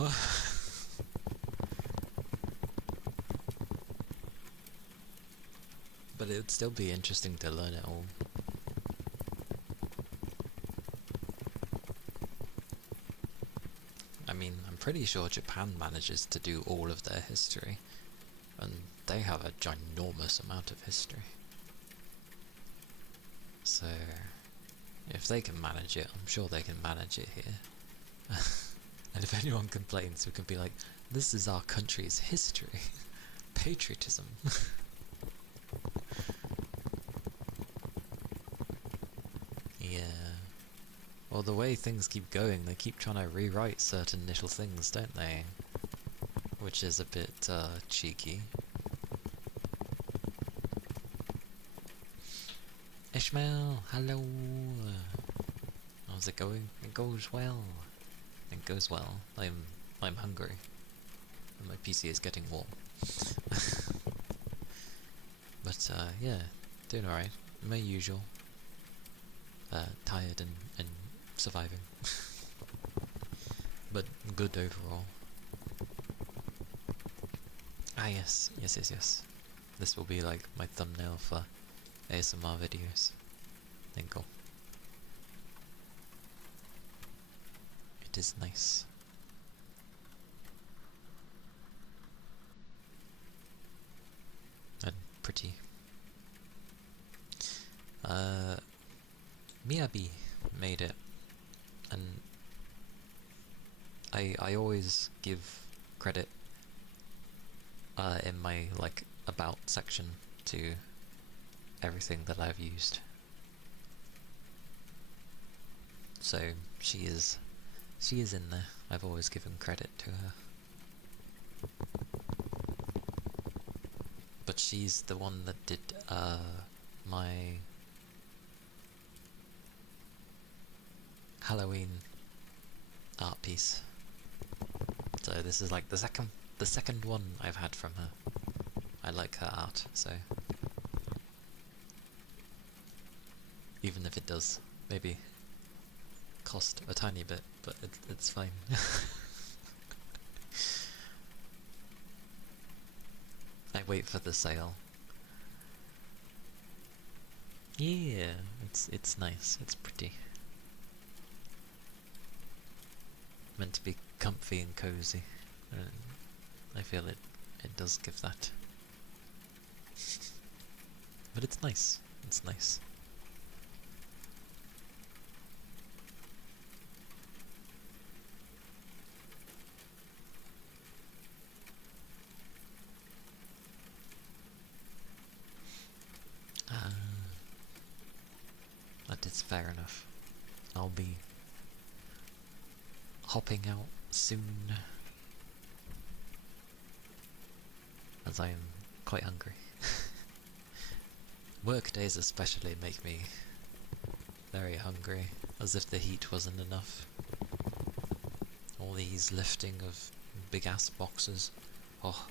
But it would still be interesting to learn it all. I mean, I'm pretty sure Japan manages to do all of their history, and they have a ginormous amount of history. So, if they can manage it, I'm sure they can manage it here. And if anyone complains, we can be like, this is our country's history. Patriotism. Yeah. Well, the way things keep going, they keep trying to rewrite certain little things, don't they? Which is a bit, cheeky. Ishmael, hello! How's it going? It goes well. It goes well. I'm hungry. And my PC is getting warm. But, yeah, doing alright. My usual. Tired and surviving. But good overall. Ah, yes. This will be like my thumbnail for ASMR videos. Tinkle. It is nice. And pretty. Miyabi made it, and I always give credit in my like about section to everything that I've used. So she is in there. I've always given credit to her. But she's the one that did my Halloween art piece. So this is like the second one I've had from her. I like her art, so even if it does maybe cost a tiny bit, but it's fine. I wait for the sale. Yeah, it's nice. It's pretty. Meant to be comfy and cozy, and I feel it does give that. But it's nice. It's nice. That is fair enough. I'll be hopping out soon, as I am quite hungry. Work days especially make me very hungry, as if the heat wasn't enough. All these lifting of big ass boxes. Oh.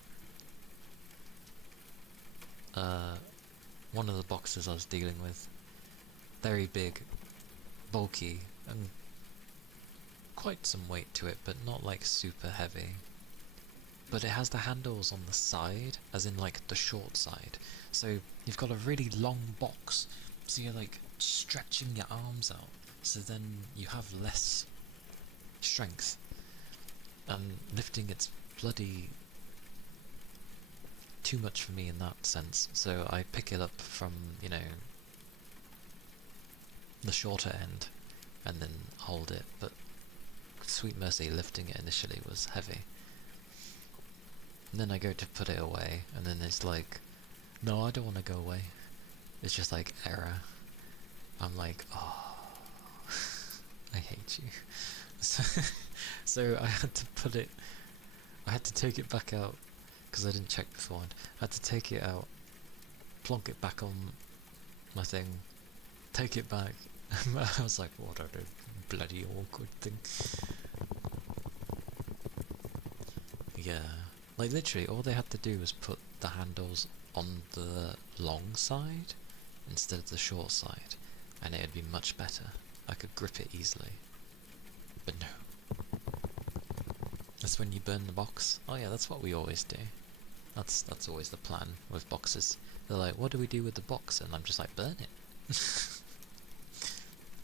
One of the boxes I was dealing with, very big, bulky, and quite some weight to it, but not like super heavy. But it has the handles on the side, as in like the short side. So you've got a really long box, so you're like stretching your arms out, so then you have less strength. And lifting it's bloody too much for me in that sense, so I pick it up from, you know, the shorter end, and then hold it, but sweet mercy, lifting it initially was heavy. And then I go to put it away, and then it's like, no, I don't want to go away. It's just like, error. I'm like, oh, I hate you. So I had to put it, I had to take it back out, because I didn't check beforehand. I had to take it out, plonk it back on my thing, take it back. I was like, what a bloody awkward thing. Yeah, like literally all they had to do was put the handles on the long side instead of the short side, and it would be much better. I could grip it easily. But no. That's when you burn the box. Oh yeah, that's what we always do. That's always the plan with boxes. They're like, what do we do with the box? And I'm just like, burn it.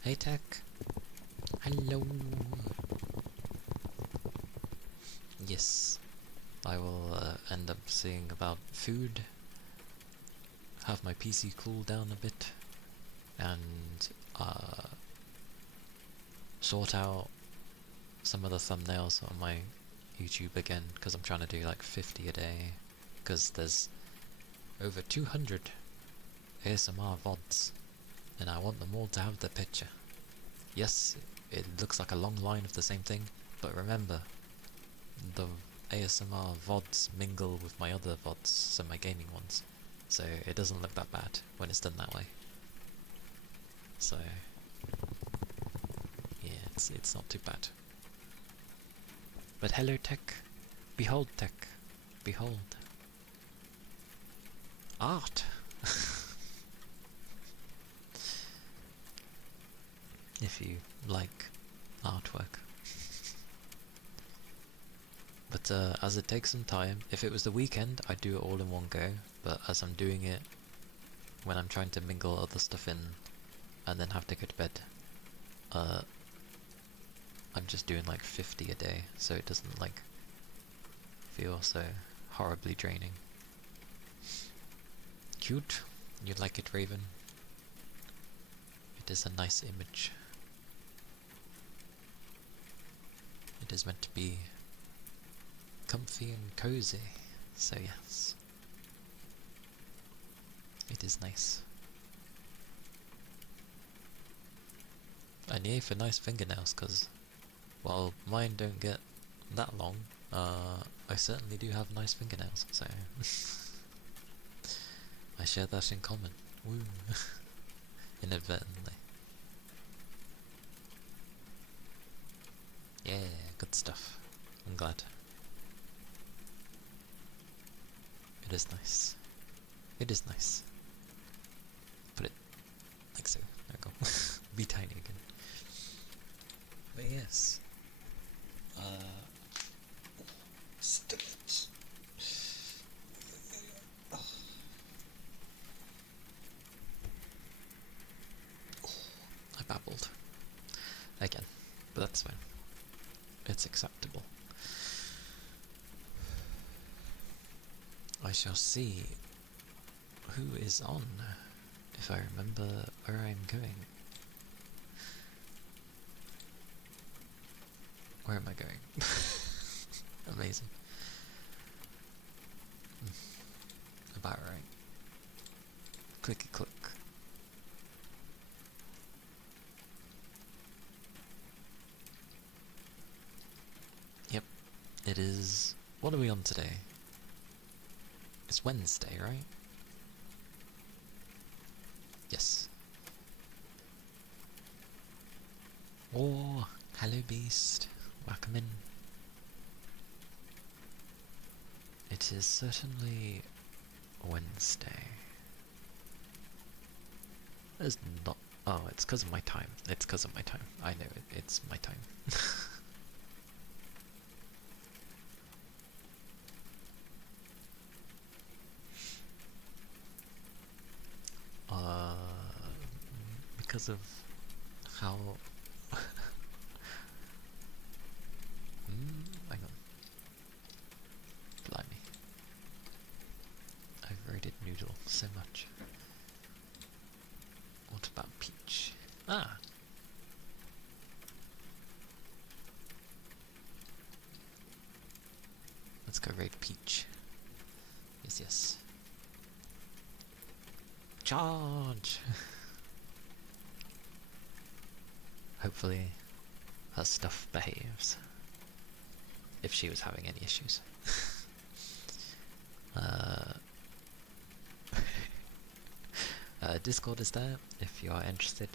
Hey Tech. Hello. Yes. I will end up seeing about food, have my PC cool down a bit, and sort out some of the thumbnails on my YouTube again, because I'm trying to do like 50 a day, because there's over 200 ASMR VODs, and I want them all to have the picture. Yes, it looks like a long line of the same thing, but remember, the ASMR VODs mingle with my other VODs, so my gaming ones, so it doesn't look that bad when it's done that way. So yeah, it's not too bad. But hello Tech, behold Tech, behold. Art! If you like artwork. But as it takes some time, if it was the weekend I'd do it all in one go, but as I'm doing it when I'm trying to mingle other stuff in and then have to go to bed, I'm just doing like 50 a day, so it doesn't like feel so horribly draining. Cute? You like it, Raven? It is a nice image. It is meant to be comfy and cozy, so yes. It is nice. And yay for nice fingernails, because while mine don't get that long, I certainly do have nice fingernails, so I share that in common. Woo. Inadvertently. Yeah, good stuff. I'm glad. It is nice. It is nice. Put it like so. There we go. Be tiny again. But yes. Still it. I babbled. Again. But that's fine. It's acceptable. I shall see who is on, if I remember where I'm going. Where am I going? Amazing. About right. Clicky click. Yep, it is... What are we on today? It's Wednesday, right? Yes. Oh, hello Beast. Welcome in. It is certainly Wednesday. There's not... Oh, it's because of my time. It's because of my time. I know it. It's my time. Because of how... hang on. Blimey. I've rated Noodle so much. What about Peach? Ah! Let's go raid Peach. Yes, yes. Charge! Hopefully her stuff behaves. If she was having any issues. Discord is there if you are interested.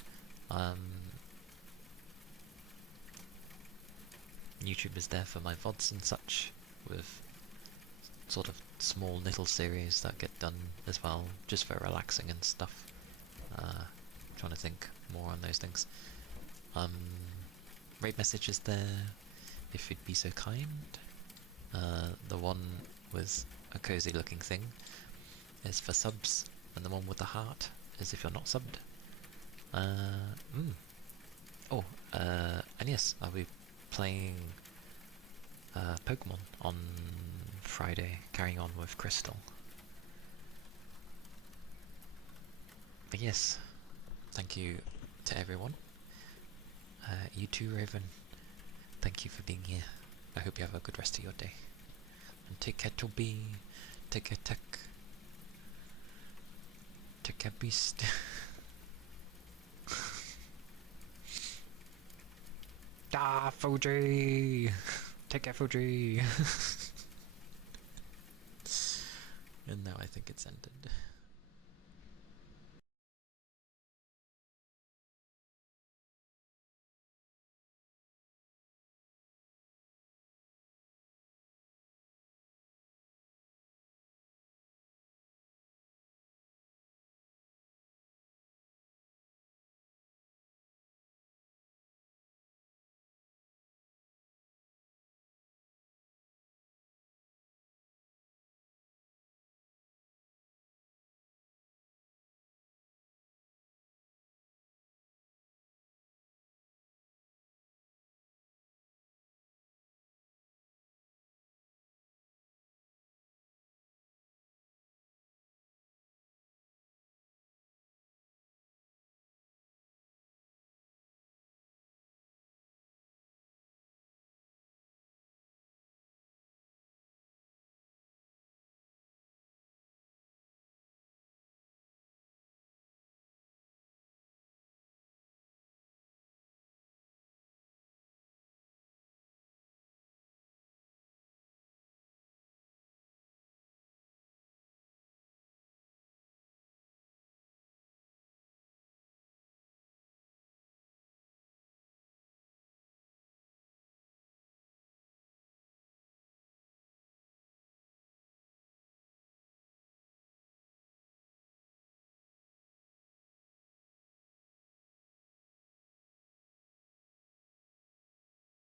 YouTube is there for my VODs and such, with sort of small little series that get done as well, just for relaxing and stuff. Trying to think more on those things. Raid message is there, if you'd be so kind. The one with a cozy looking thing is for subs, and the one with the heart is if you're not subbed. And yes, I'll be playing Pokemon on Friday, carrying on with Crystal. But yes, thank you to everyone. You too, Raven. Thank you for being here. I hope you have a good rest of your day. And take care, Toby. Take care, Tech. Take care, Beast. Fuji! Take care, Fuji! And now I think it's ended.